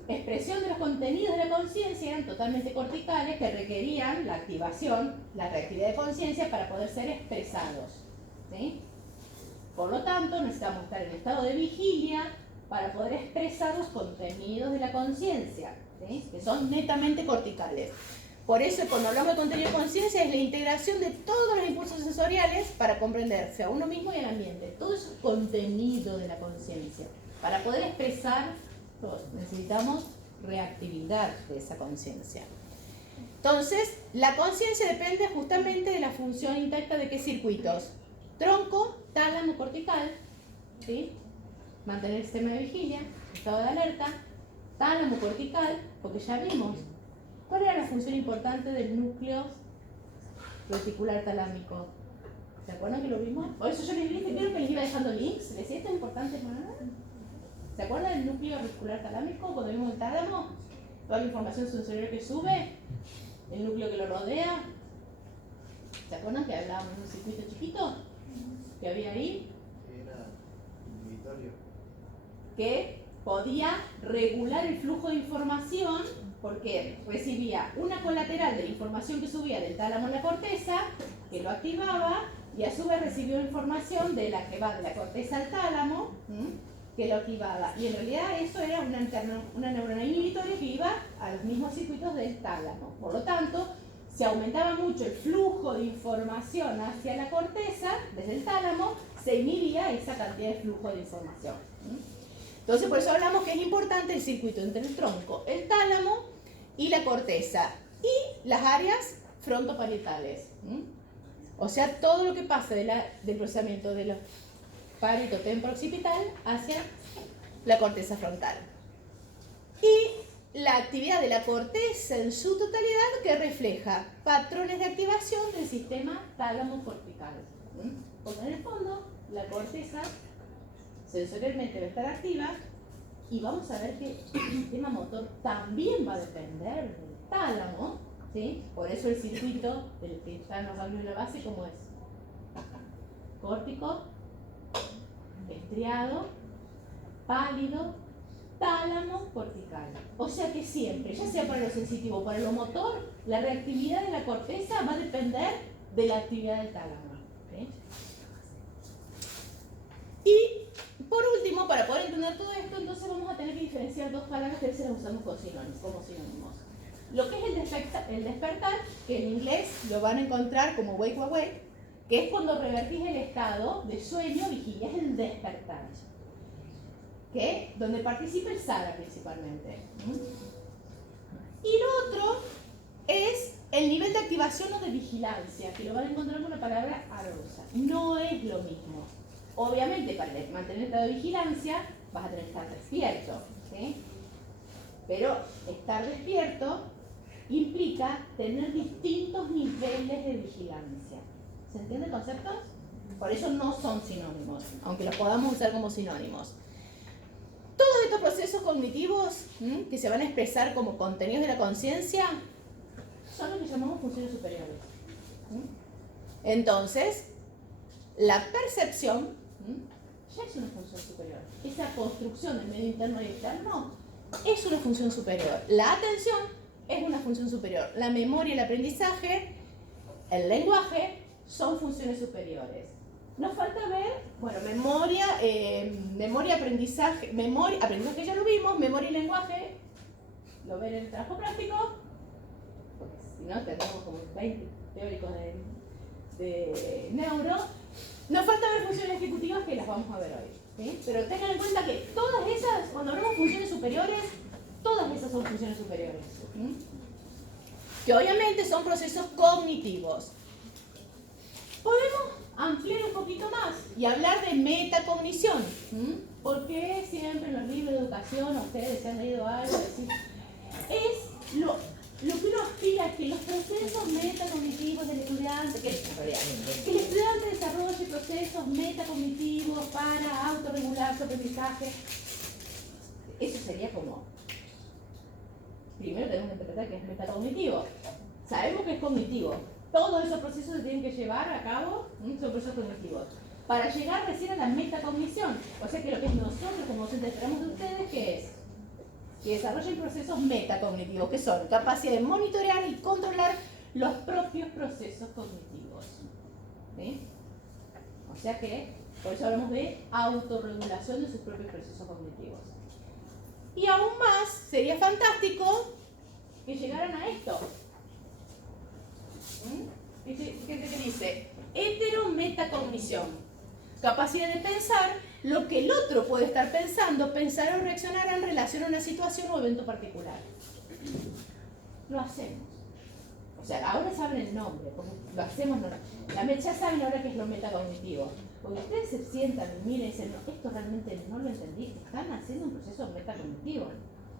Expresión de los contenidos de la conciencia eran totalmente corticales que requerían la activación, la reactividad de conciencia para poder ser expresados. ¿Sí? Por lo tanto, necesitamos estar en estado de vigilia para poder expresar los contenidos de la conciencia, ¿sí? Que son netamente corticales. Por eso, cuando hablamos de contenido de conciencia, es la integración de todos los impulsos sensoriales para comprenderse a uno mismo y al ambiente. Todo eso es contenido de la conciencia. Para poder expresar, necesitamos reactividad de esa conciencia. Entonces, la conciencia depende justamente de la función intacta de qué circuitos. Tronco, tálamo cortical, ¿sí? Mantener el sistema de vigilia, estado de alerta, tálamo cortical, porque ya vimos cuál era la función importante del núcleo reticular talámico. ¿Se acuerdan que lo vimos? Por eso yo les dije, creo que les iba dejando links, les decía, esto es importante más. ¿Se acuerdan del núcleo reticular talámico cuando vimos el tálamo? Toda la información sensorial que sube, el núcleo que lo rodea. ¿Se acuerdan que hablábamos de un circuito chiquito que había ahí? Que era inhibitorio. Que podía regular el flujo de información porque recibía una colateral de la información que subía del tálamo a la corteza, que lo activaba, y a su vez recibió información de la que va de la corteza al tálamo, que lo activaba. Y en realidad eso era una neurona inhibitoria que iba a los mismos circuitos del tálamo. Por lo tanto, se aumentaba mucho el flujo de información hacia la corteza, desde el tálamo, se inhibía esa cantidad de flujo de información. Entonces, por eso hablamos que es importante el circuito entre el tronco, el tálamo y la corteza, y las áreas frontoparietales. O sea, todo lo que pasa del procesamiento de los parieto temporo-occipital hacia la corteza frontal. Y la actividad de la corteza en su totalidad que refleja patrones de activación del sistema tálamo-cortical. Porque en el fondo, la corteza sensorialmente va a estar activa y vamos a ver que el sistema motor también va a depender del tálamo, ¿sí? Por eso el circuito del que ya nos habló en la base, ¿cómo es? Córtico, estriado, pálido, tálamo cortical. O sea que siempre, ya sea para lo sensitivo o para lo motor, la reactividad de la corteza va a depender de la actividad del tálamo. ¿Sí? Y por último, para poder entender todo esto, entonces vamos a tener que diferenciar dos palabras que a veces las usamos como sinónimos. Lo que es el despertar, que en inglés lo van a encontrar como wake awake, que es cuando revertís el estado de sueño, vigilia, es el despertar. ¿Qué? Donde participa el SARA principalmente. Y lo otro es el nivel de activación o de vigilancia, que lo van a encontrar con la palabra arousal. No es lo mismo. Obviamente, para mantener el estado de vigilancia, vas a tener que estar despierto. ¿Sí? Pero estar despierto implica tener distintos niveles de vigilancia. ¿Se entiende el concepto? Por eso no son sinónimos, aunque los podamos usar como sinónimos. Todos estos procesos cognitivos que se van a expresar como contenidos de la conciencia son lo que llamamos funciones superiores. Entonces, la percepción ya es una función superior. Esa construcción del medio interno y externo es una función superior. La atención es una función superior. La memoria, el aprendizaje, el lenguaje son funciones superiores. Nos falta ver, bueno, memoria, aprendizaje ya lo vimos, memoria y lenguaje, lo ven en el trabajo práctico, porque si no tenemos como 20 teóricos de neuro. Nos falta ver funciones ejecutivas que las vamos a ver hoy, ¿sí? Pero tengan en cuenta que todas esas, cuando hablamos de funciones superiores, todas esas son funciones superiores, ¿sí? Que obviamente son procesos cognitivos. Podemos ampliar un poquito más y hablar de metacognición. Porque siempre en los libros de educación, ustedes se han leído algo, es lo que uno aspira es que los procesos metacognitivos del estudiante, que el estudiante desarrolle procesos metacognitivos para autorregular su aprendizaje. Eso sería como, primero tenemos que interpretar que es metacognitivo. Sabemos que es cognitivo. Todos esos procesos se tienen que llevar a cabo, son procesos cognitivos. Para llegar recién a la metacognición, o sea que lo que es nosotros como docentes esperamos de ustedes, ¿qué es? Que desarrollen procesos metacognitivos, que son capacidad de monitorear y controlar los propios procesos cognitivos. ¿Sí? O sea que, por eso hablamos de autorregulación de sus propios procesos cognitivos. Y aún más, sería fantástico que llegaran a esto. Fíjense que dice, heterometacognición, capacidad de pensar lo que el otro puede estar pensando, pensar o reaccionar en relación a una situación o evento particular. Lo hacemos. O sea, ahora saben el nombre, porque lo hacemos, no. Ya saben ahora qué es lo metacognitivo. Porque ustedes se sientan y miren y dicen, no, esto realmente no lo entendí. Están haciendo un proceso metacognitivo.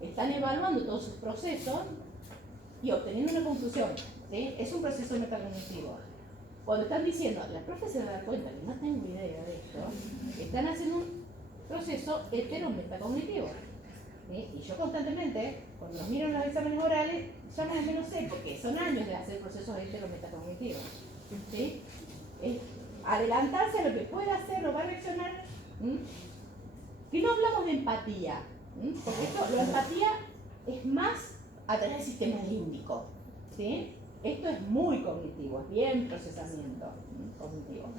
Están evaluando todos sus procesos y obteniendo una conclusión. ¿Sí? Es un proceso metacognitivo. Cuando están diciendo, la profe se da cuenta que no tengo idea de esto, están haciendo un proceso heterometacognitivo. ¿Sí? Y yo constantemente, cuando nos miro en los exámenes orales, ya más o menos sé, porque son años de hacer procesos heterometacognitivos. ¿Sí? Es adelantarse a lo que puede hacer o va a reaccionar. Que no hablamos de empatía, porque la empatía es más a través del sistema límbico. ¿Sí? Esto es muy cognitivo, es bien procesamiento cognitivo.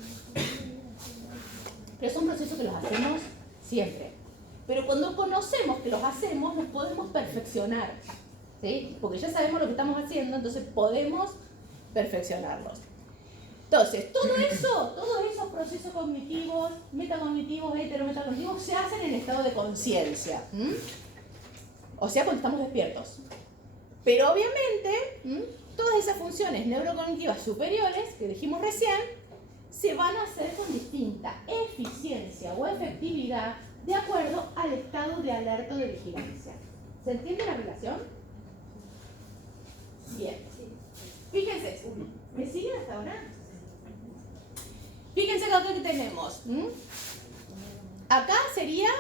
Pero son procesos que los hacemos siempre. Pero cuando conocemos que los hacemos, los podemos perfeccionar. ¿Sí? Porque ya sabemos lo que estamos haciendo, entonces podemos perfeccionarlos. Entonces, todos esos procesos cognitivos, metacognitivos, heterometacognitivos, se hacen en estado de conciencia. O sea, cuando estamos despiertos. Pero obviamente, todas esas funciones neurocognitivas superiores, que dijimos recién, se van a hacer con distinta eficiencia o efectividad de acuerdo al estado de alerta o de vigilancia. ¿Se entiende la relación? Bien. Fíjense, ¿me siguen hasta ahora? Fíjense lo que tenemos. Acá sería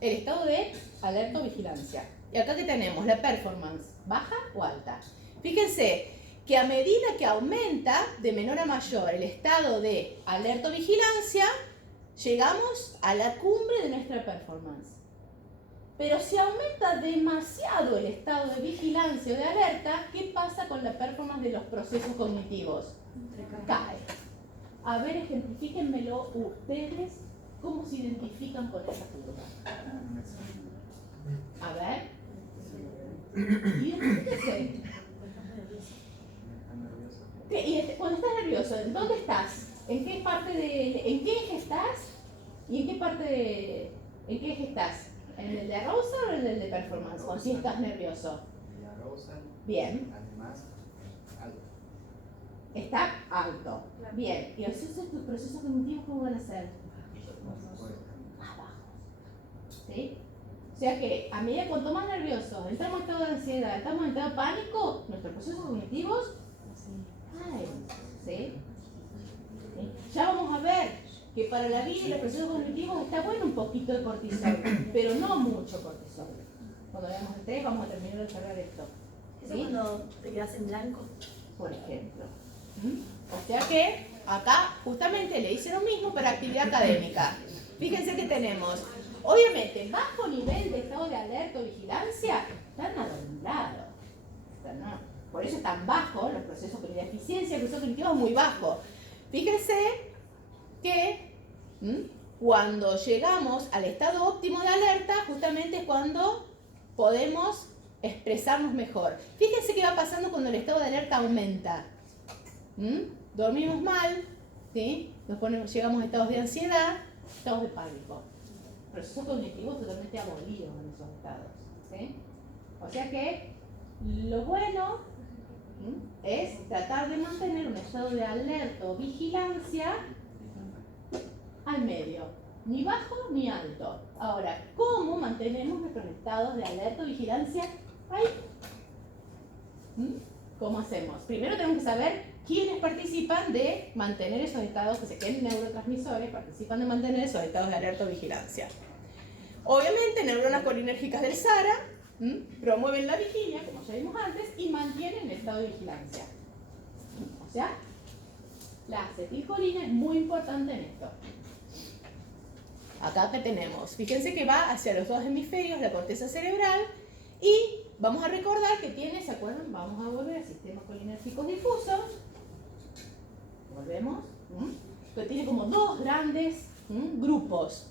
el estado de alerta o vigilancia. Y acá que tenemos la performance, ¿baja o alta? Fíjense que a medida que aumenta de menor a mayor el estado de alerta o vigilancia, llegamos a la cumbre de nuestra performance. Pero si aumenta demasiado el estado de vigilancia o de alerta, ¿qué pasa con la performance de los procesos cognitivos? Cae. A ver, ejemplifíquenmelo ustedes, ¿cómo se identifican con esa curva? A ver. Identifíquense. Cuando estás nervioso, ¿dónde estás? ¿En qué parte en qué eje estás? ¿Y en qué parte en qué eje estás? ¿En el de arousal o en el de performance? ¿O si estás nervioso? El arousal. Bien. Además, alto. Está alto. Bien. ¿Y entonces tus procesos cognitivos cómo van a ser? Abajo. ¿Sí? O sea que a medida cuanto más nerviosos, entramos en estado de ansiedad, estamos en estado de pánico, nuestros procesos cognitivos caen. ¿Sí? ¿Sí? Ya vamos a ver que para la vida y los procesos cognitivos está bueno un poquito de cortisol, pero no mucho cortisol. Cuando veamos estrés vamos a terminar de cerrar esto. Eso ¿Sí? cuando te quedas en blanco. Por ejemplo. O sea que acá justamente le hice lo mismo para actividad académica. Fíjense que tenemos, obviamente, bajo nivel de estado de alerta o vigilancia, están a los lados. Por eso están bajos los procesos de eficiencia, el proceso cognitivo es muy bajo. Fíjense que cuando llegamos al estado óptimo de alerta, justamente es cuando podemos expresarnos mejor. Fíjense qué va pasando cuando el estado de alerta aumenta. Dormimos mal, ¿sí? Llegamos a estados de ansiedad, estados de pánico. Procesos cognitivos totalmente abolidos en esos estados. ¿Sí? O sea que lo bueno es tratar de mantener un estado de alerta o vigilancia al medio, ni bajo ni alto. Ahora, ¿cómo mantenemos nuestros estados de alerta o vigilancia ahí? ¿Cómo hacemos? Primero tenemos que saber quiénes participan de mantener esos estados, que se queden neurotransmisores, participan de mantener esos estados de alerta o vigilancia. Obviamente, neuronas colinérgicas del SARA promueven la vigilia, como ya vimos antes, y mantienen el estado de vigilancia. O sea, la acetilcolina es muy importante en esto. Acá que tenemos, fíjense que va hacia los dos hemisferios, la corteza cerebral, y vamos a recordar que tiene, ¿se acuerdan? Vamos a volver al sistema colinérgicos difusos. Volvemos. Que tiene como dos grandes grupos.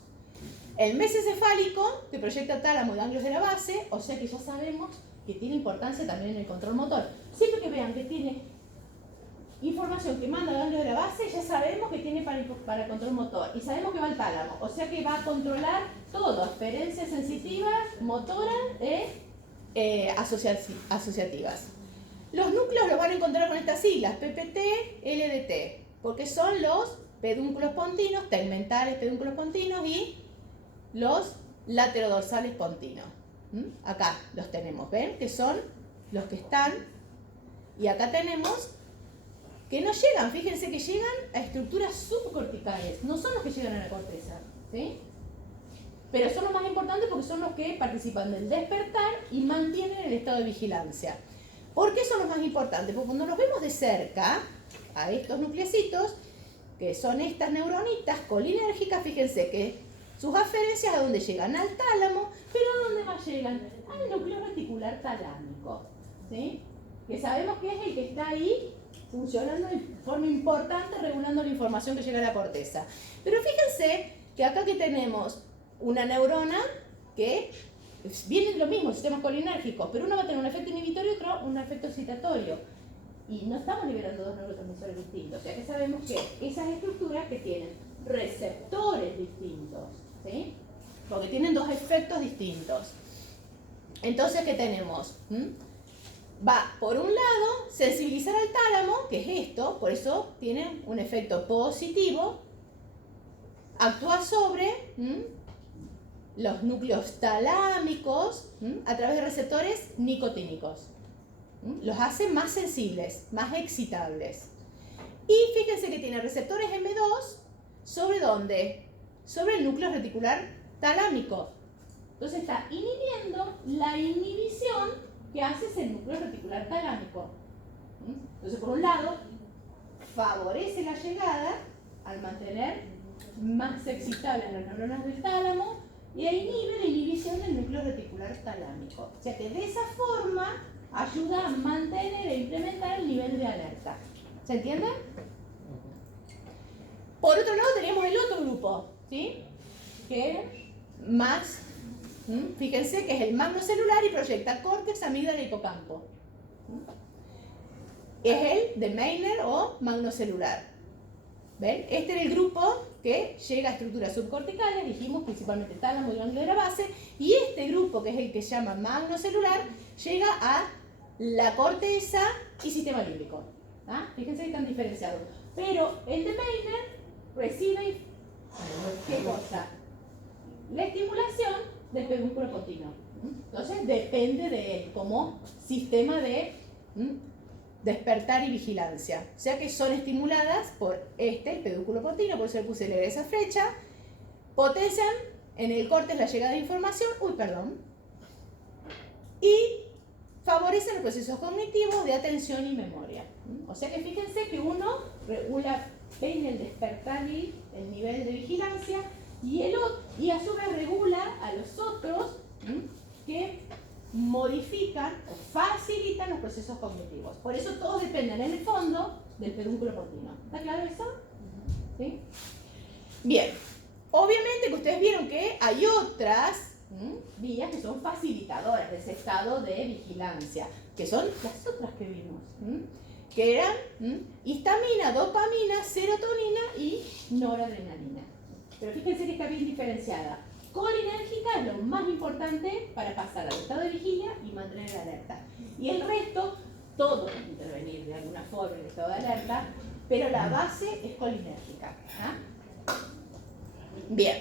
El mesocefálico, que proyecta tálamo y ganglios de la base, o sea que ya sabemos que tiene importancia también en el control motor. Siempre que vean que tiene información que manda ganglios de la base, ya sabemos que tiene para control motor. Y sabemos que va al tálamo, o sea que va a controlar todo, experiencias sensitivas, motoras asociativas. Los núcleos los van a encontrar con estas siglas, PPT, LDT, porque son los pedúnculos pontinos, tegmentales pedúnculos pontinos y los laterodorsales pontinos. Acá los tenemos, ¿ven? Que son los que están. Y acá tenemos que no llegan, fíjense que llegan a estructuras subcorticales, no son los que llegan a la corteza, ¿sí? Pero son los más importantes porque son los que participan del despertar y mantienen el estado de vigilancia. ¿Por qué son los más importantes? Porque cuando los vemos de cerca, a estos nucleocitos, que son estas neuronitas colinérgicas, fíjense que sus aferencias a dónde llegan, al tálamo, pero ¿a dónde más llegan? Al núcleo reticular talámico, ¿sí? Que sabemos que es el que está ahí funcionando de forma importante, regulando la información que llega a la corteza. Pero fíjense que acá que tenemos una neurona que viene lo mismo, sistemas colinérgicos, pero uno va a tener un efecto inhibitorio y otro un efecto excitatorio. Y no estamos liberando dos neurotransmisores distintos. O sea que sabemos que esas estructuras que tienen receptores distintos, ¿sí? Porque tienen dos efectos distintos. Entonces, ¿qué tenemos? Va, por un lado, sensibilizar al tálamo, que es esto, por eso tiene un efecto positivo, actúa sobre los núcleos talámicos a través de receptores nicotínicos. Los hace más sensibles, más excitables. Y fíjense que tiene receptores M2 ¿sobre dónde? Sobre el núcleo reticular talámico. Entonces está inhibiendo la inhibición que hace ese núcleo reticular talámico. Entonces, por un lado, favorece la llegada al mantener más excitables las neuronas del tálamo y inhibe la inhibición del núcleo reticular talámico. O sea que de esa forma ayuda a mantener e implementar el nivel de alerta. ¿Se entiende? Por otro lado teníamos el otro grupo, ¿sí? Que es más, fíjense que es el magnocelular y proyecta córtex, amígdala y hipocampo. Es el de Meiner o magnocelular. ¿Ven? Este era el grupo que llega a estructuras subcorticales, dijimos principalmente tálamo y ganglio de la base, y este grupo, que es el que se llama magnocelular, llega a la corteza y sistema límbico. ¿Ah? Fíjense que están diferenciados. Pero el de Meiner recibe, ¿qué cosa? La estimulación del pedúnculo continuo. Entonces depende de él como sistema de despertar y vigilancia. O sea que son estimuladas por el pedúnculo continuo, por eso le puse esa flecha, potencian en el córtex la llegada de información, y favorecen los procesos cognitivos de atención y memoria. O sea que fíjense que uno regula en el despertar y el nivel de vigilancia, y a su vez regula a los otros que modifican o facilitan los procesos cognitivos. Por eso todos dependen en el fondo del pedúnculo continuo. ¿Está claro eso? ¿Sí? Bien. Obviamente que ustedes vieron que hay otras vías que son facilitadoras de ese estado de vigilancia, que son las otras que vimos, que eran histamina, dopamina, serotonina y noradrenalina. Pero fíjense que está bien diferenciada. Colinérgica es lo más importante para pasar al estado de vigilia y mantener la alerta. Y el resto, todo puede intervenir de alguna forma en el estado de alerta, pero la base es colinérgica. Bien.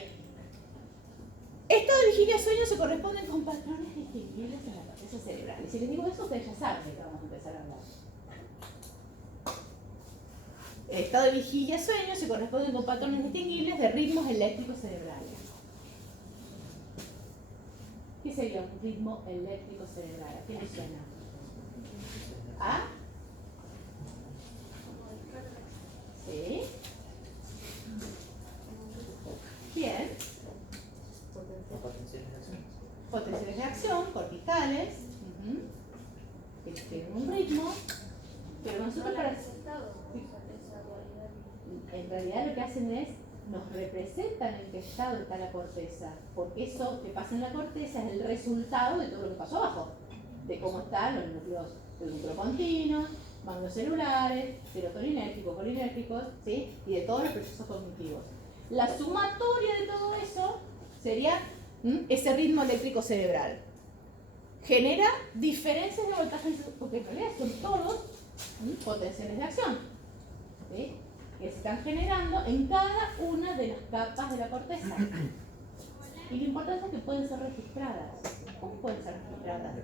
Estado de vigilia sueño se corresponden con patrones distinguibles en la corteza cerebral. Y si les digo eso, ustedes ya saben de qué vamos a empezar a hablar. El estado de vigilia sueño se corresponden con patrones distinguibles de ritmos eléctricos cerebrales. ¿Qué sería un ritmo eléctrico cerebral? ¿A qué le suena? ¿Ah? ¿Sí? Bien. Potenciales de acción, corticales, que tienen un ritmo, pero nosotros en realidad lo que hacen es nos representan en qué estado está la corteza, porque eso que pasa en la corteza es el resultado de todo lo que pasó abajo, de cómo están los núcleos pedúnculo continuo, magnocelulares, serotoninérgicos, colinérgicos, ¿sí? Y de todos los procesos cognitivos. La sumatoria de todo eso sería ese ritmo eléctrico cerebral. Genera diferencias de voltaje, porque en realidad son todos potenciales de acción, ¿sí? Que se están generando en cada una de las capas de la corteza. Y lo importante es que pueden ser registradas. ¿Cómo pueden ser registradas?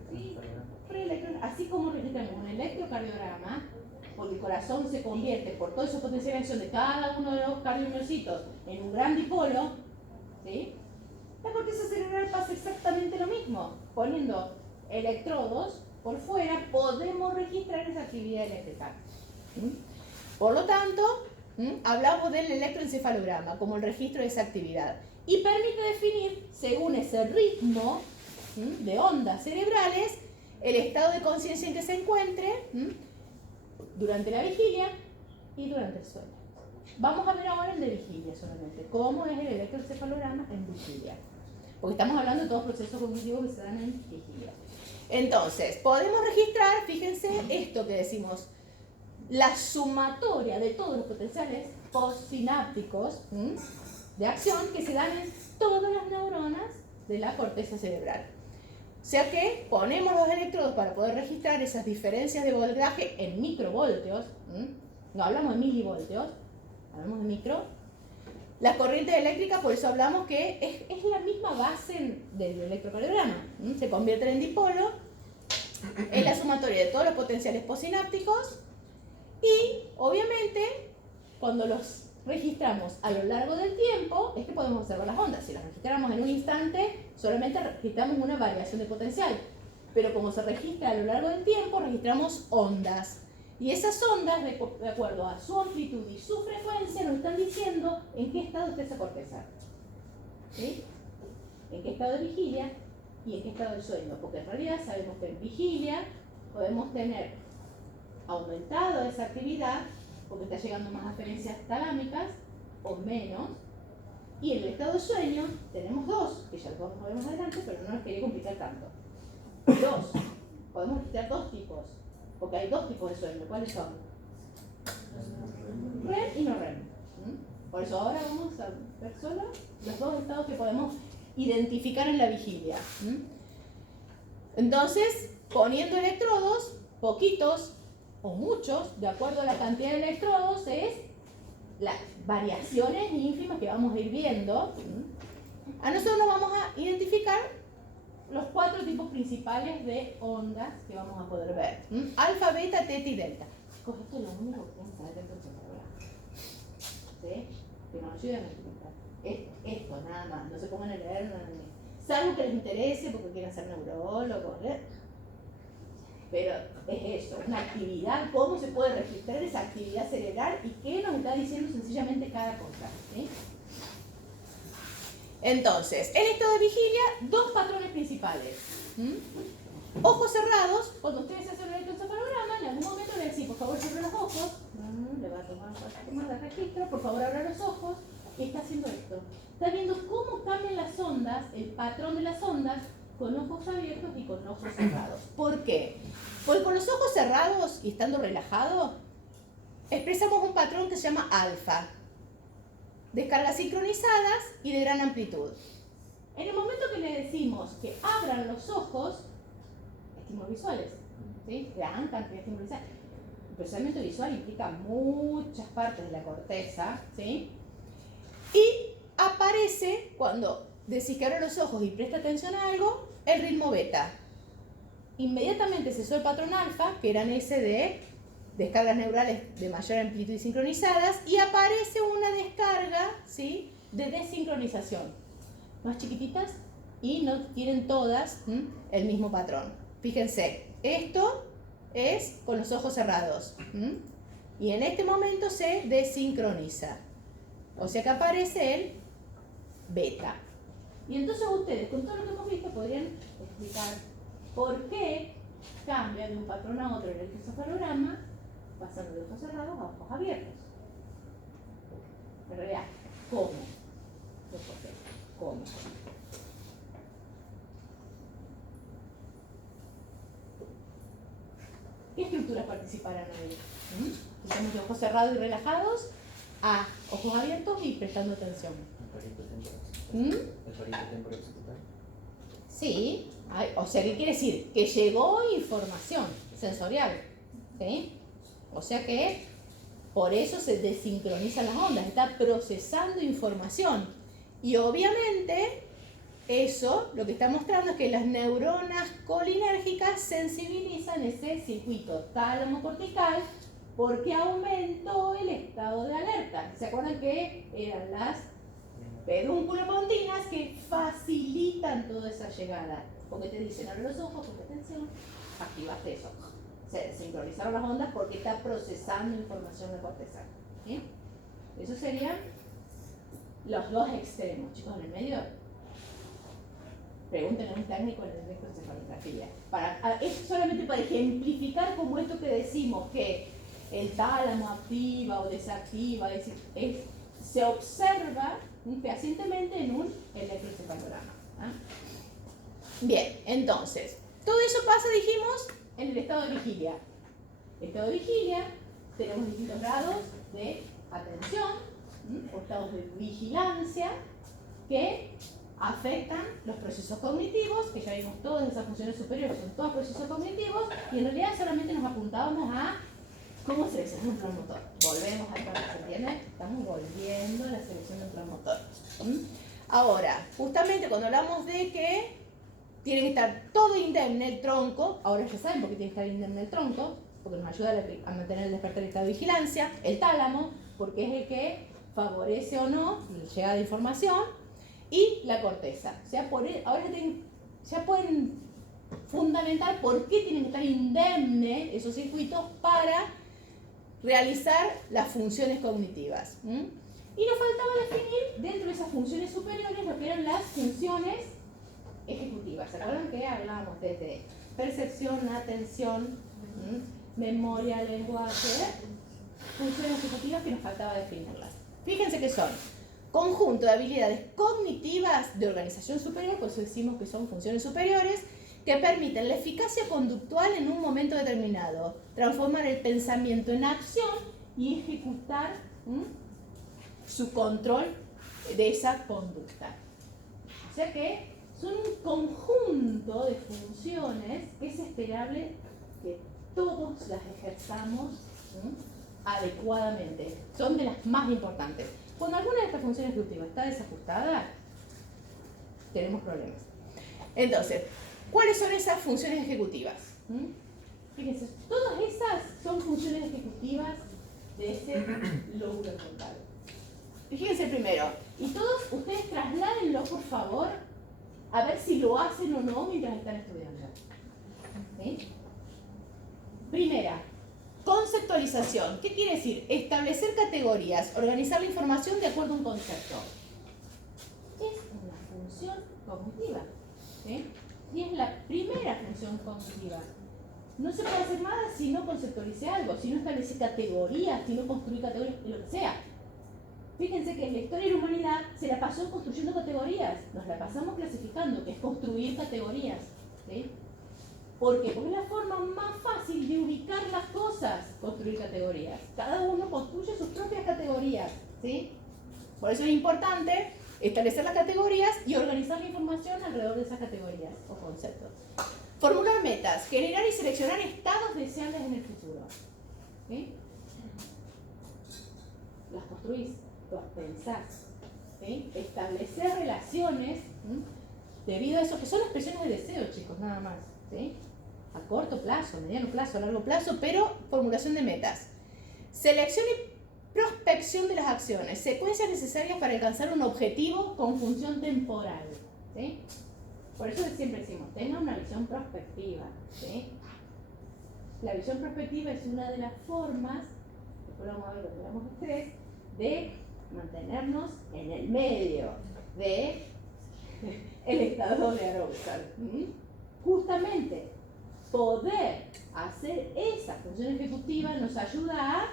Así como registramos un electrocardiograma, porque el corazón se convierte por toda esa potencial de acción de cada uno de los cardiomiocitos en un gran dipolo, ¿sí? La corteza cerebral pasa exactamente lo mismo. Poniendo electrodos por fuera podemos registrar esa actividad eléctrica. Por lo tanto, hablamos del electroencefalograma como el registro de esa actividad y permite definir, según ese ritmo de ondas cerebrales, el estado de conciencia en que se encuentre durante la vigilia y durante el sueño. Vamos a ver ahora el de vigilia solamente, cómo es el electroencefalograma en vigilia, porque estamos hablando de todos los procesos cognitivos que se dan en vigilia. Entonces, podemos registrar, fíjense, esto que decimos, la sumatoria de todos los potenciales postsinápticos de acción que se dan en todas las neuronas de la corteza cerebral. O sea que ponemos los electrodos para poder registrar esas diferencias de voltaje en microvoltios, no hablamos de milivoltios, hablamos de micro. Las corrientes eléctricas, por eso hablamos que es la misma base del electrocardiograma, se convierten en dipolo, es la sumatoria de todos los potenciales postsinápticos. Y, obviamente, cuando los registramos a lo largo del tiempo, es que podemos observar las ondas. Si las registramos en un instante, solamente registramos una variación de potencial. Pero como se registra a lo largo del tiempo, registramos ondas. Y esas ondas, de acuerdo a su amplitud y su frecuencia, nos están diciendo en qué estado está esa corteza. ¿Sí? En qué estado de vigilia y en qué estado de sueño. Porque en realidad sabemos que en vigilia podemos tener aumentado esa actividad porque está llegando más aferencias talámicas o menos, y en el estado de sueño tenemos dos, que ya los vamos a ver más adelante, pero no les quería complicar tanto. Podemos registrar dos tipos, porque hay dos tipos de sueño. ¿Cuáles son? REM y no REM. Por eso ahora vamos a ver solo los dos estados que podemos identificar en la vigilia. Entonces, poniendo electrodos, poquitos o muchos, de acuerdo a la cantidad de electrodos, es las variaciones ínfimas que vamos a ir viendo. A nosotros nos vamos a identificar los 4 tipos principales de ondas que vamos a poder ver. Alfa, beta, teta y delta. Chicos, esto es lo único que tienen que saber dentro del cerebro. ¿Sí? Que nos ayuden a explicar. Esto, nada más. No se pongan a leer nada más. Salvo que les interese porque quieran ser neurólogos. Pero es eso, una actividad, cómo se puede registrar esa actividad cerebral y qué nos está diciendo sencillamente cada cosa. ¿Sí? Entonces, en estado de vigilia, 2 patrones principales. Ojos cerrados, cuando ustedes hacen el electroencefalograma, en algún momento le decís, por favor, cierre los ojos. Le va a tomar un poquito más de registro, por favor, abra los ojos. Y está haciendo esto. Está viendo cómo cambian las ondas, el patrón de las ondas, con ojos abiertos y con ojos cerrados. ¿Por qué? Porque con los ojos cerrados y estando relajado, expresamos un patrón que se llama alfa. Descargas sincronizadas y de gran amplitud. En el momento que le decimos que abran los ojos, estímulos visuales, ¿sí? Gran cantidad de estímulos visuales. El procesamiento visual implica muchas partes de la corteza, ¿sí? Y aparece, cuando decís que abre los ojos y presta atención a algo, el ritmo beta. Inmediatamente cesó el patrón alfa, que eran ese de descargas neurales de mayor amplitud y sincronizadas, y aparece una descarga, ¿sí?, de desincronización. Más chiquititas y no tienen todas el mismo patrón. Fíjense, esto es con los ojos cerrados. Y en este momento se desincroniza. O sea que aparece el beta. Y entonces ustedes, con todo lo que hemos visto, podrían explicar por qué cambia de un patrón a otro el electroencefalograma, pasando de ojos cerrados a ojos abiertos. En realidad, ¿cómo? No por qué. ¿Cómo? ¿Qué estructuras participarán ahí? Estamos de ojos cerrados y relajados a ojos abiertos y prestando atención. ¿El parito temporooccipital? Sí, o sea, ¿qué quiere decir? Que llegó información sensorial, ¿sí? O sea que por eso se desincronizan las ondas, está procesando información. Y obviamente eso lo que está mostrando es que las neuronas colinérgicas sensibilizan ese circuito tálamo cortical porque aumentó el estado de alerta. ¿Se acuerdan que eran las pedúnculo-pontinas que facilitan toda esa llegada? Porque te dicen, abre los ojos, ponte atención, activaste eso. Se sincronizaron las ondas porque está procesando información de corteza. ¿Sí? Esos serían los 2 extremos. Chicos, en el medio, pregúntenle a un técnico en el electroencefalografía. Es solamente para ejemplificar como esto que decimos que el tálamo activa o desactiva, se observa fehacientemente en un electroencefalograma. Bien, entonces, todo eso pasa, dijimos, en el estado de vigilia. En el estado de vigilia tenemos distintos grados de atención o estados de vigilancia que afectan los procesos cognitivos, que ya vimos todas esas funciones superiores, son todos procesos cognitivos, y en realidad solamente nos apuntábamos a cómo seleccionar un plan motor. Volvemos al plan, ¿se entiende? Estamos volviendo a la selección de un plan motor. Ahora, justamente cuando hablamos de que tiene que estar todo indemne el tronco, ahora ya saben por qué tiene que estar indemne el tronco, porque nos ayuda a mantener el despertar y estado de vigilancia, el tálamo, porque es el que favorece o no la llegada de información, y la corteza. O sea, ahora ya pueden fundamentar por qué tienen que estar indemne esos circuitos para realizar las funciones cognitivas. Y nos faltaba definir dentro de esas funciones superiores lo que eran las funciones ejecutivas. ¿Se acuerdan que hablábamos desde percepción, atención, memoria, lenguaje? Funciones ejecutivas que nos faltaba definirlas. Fíjense que son conjunto de habilidades cognitivas de organización superior, por eso decimos que son funciones superiores, que permiten la eficacia conductual en un momento determinado, transformar el pensamiento en acción y ejecutar su control de esa conducta. O sea que son un conjunto de funciones que es esperable que todos las ejerzamos adecuadamente. Son de las más importantes. Cuando alguna de estas funciones ejecutivas está desajustada, tenemos problemas. Entonces, ¿cuáles son esas funciones ejecutivas? Fíjense, todas esas son funciones ejecutivas de ese lóbulo frontal. Fíjense primero, y todos ustedes trasládenlo por favor a ver si lo hacen o no mientras están estudiando. ¿Sí? Primera, conceptualización. ¿Qué quiere decir? Establecer categorías, organizar la información de acuerdo a un concepto. Es una función cognitiva. ¿Sí? Y es la primera función cognitiva. No se puede hacer nada si no conceptualice algo, si no establece categorías, si no construye categorías, lo que sea. Fíjense que en la historia de la humanidad se la pasó construyendo categorías, nos la pasamos clasificando, que es construir categorías. ¿Sí? ¿Por qué? Porque es la forma más fácil de ubicar las cosas, construir categorías. Cada uno construye sus propias categorías. ¿Sí? Por eso es importante establecer las categorías y organizar la información alrededor de esas categorías o conceptos. Formular metas, generar y seleccionar estados deseables en el futuro. ¿Sí? Las construís, las pensás. ¿Sí? Establecer relaciones, ¿sí? Debido a eso, que son expresiones de deseo, chicos, nada más. ¿Sí? A corto plazo, mediano plazo, a largo plazo, pero formulación de metas. Selección y prospección de las acciones, secuencias necesarias para alcanzar un objetivo con función temporal. ¿Sí? Por eso siempre decimos, tenga una visión prospectiva. ¿Sí? La visión prospectiva es una de las formas, después vamos a ver cuando veamos estrés, de mantenernos en el medio de el estado de arousal. Justamente poder hacer esa función ejecutiva nos ayuda a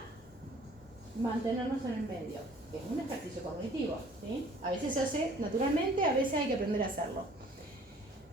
mantenernos en el medio. Es un ejercicio cognitivo. ¿Sí? A veces se hace naturalmente, a veces hay que aprender a hacerlo.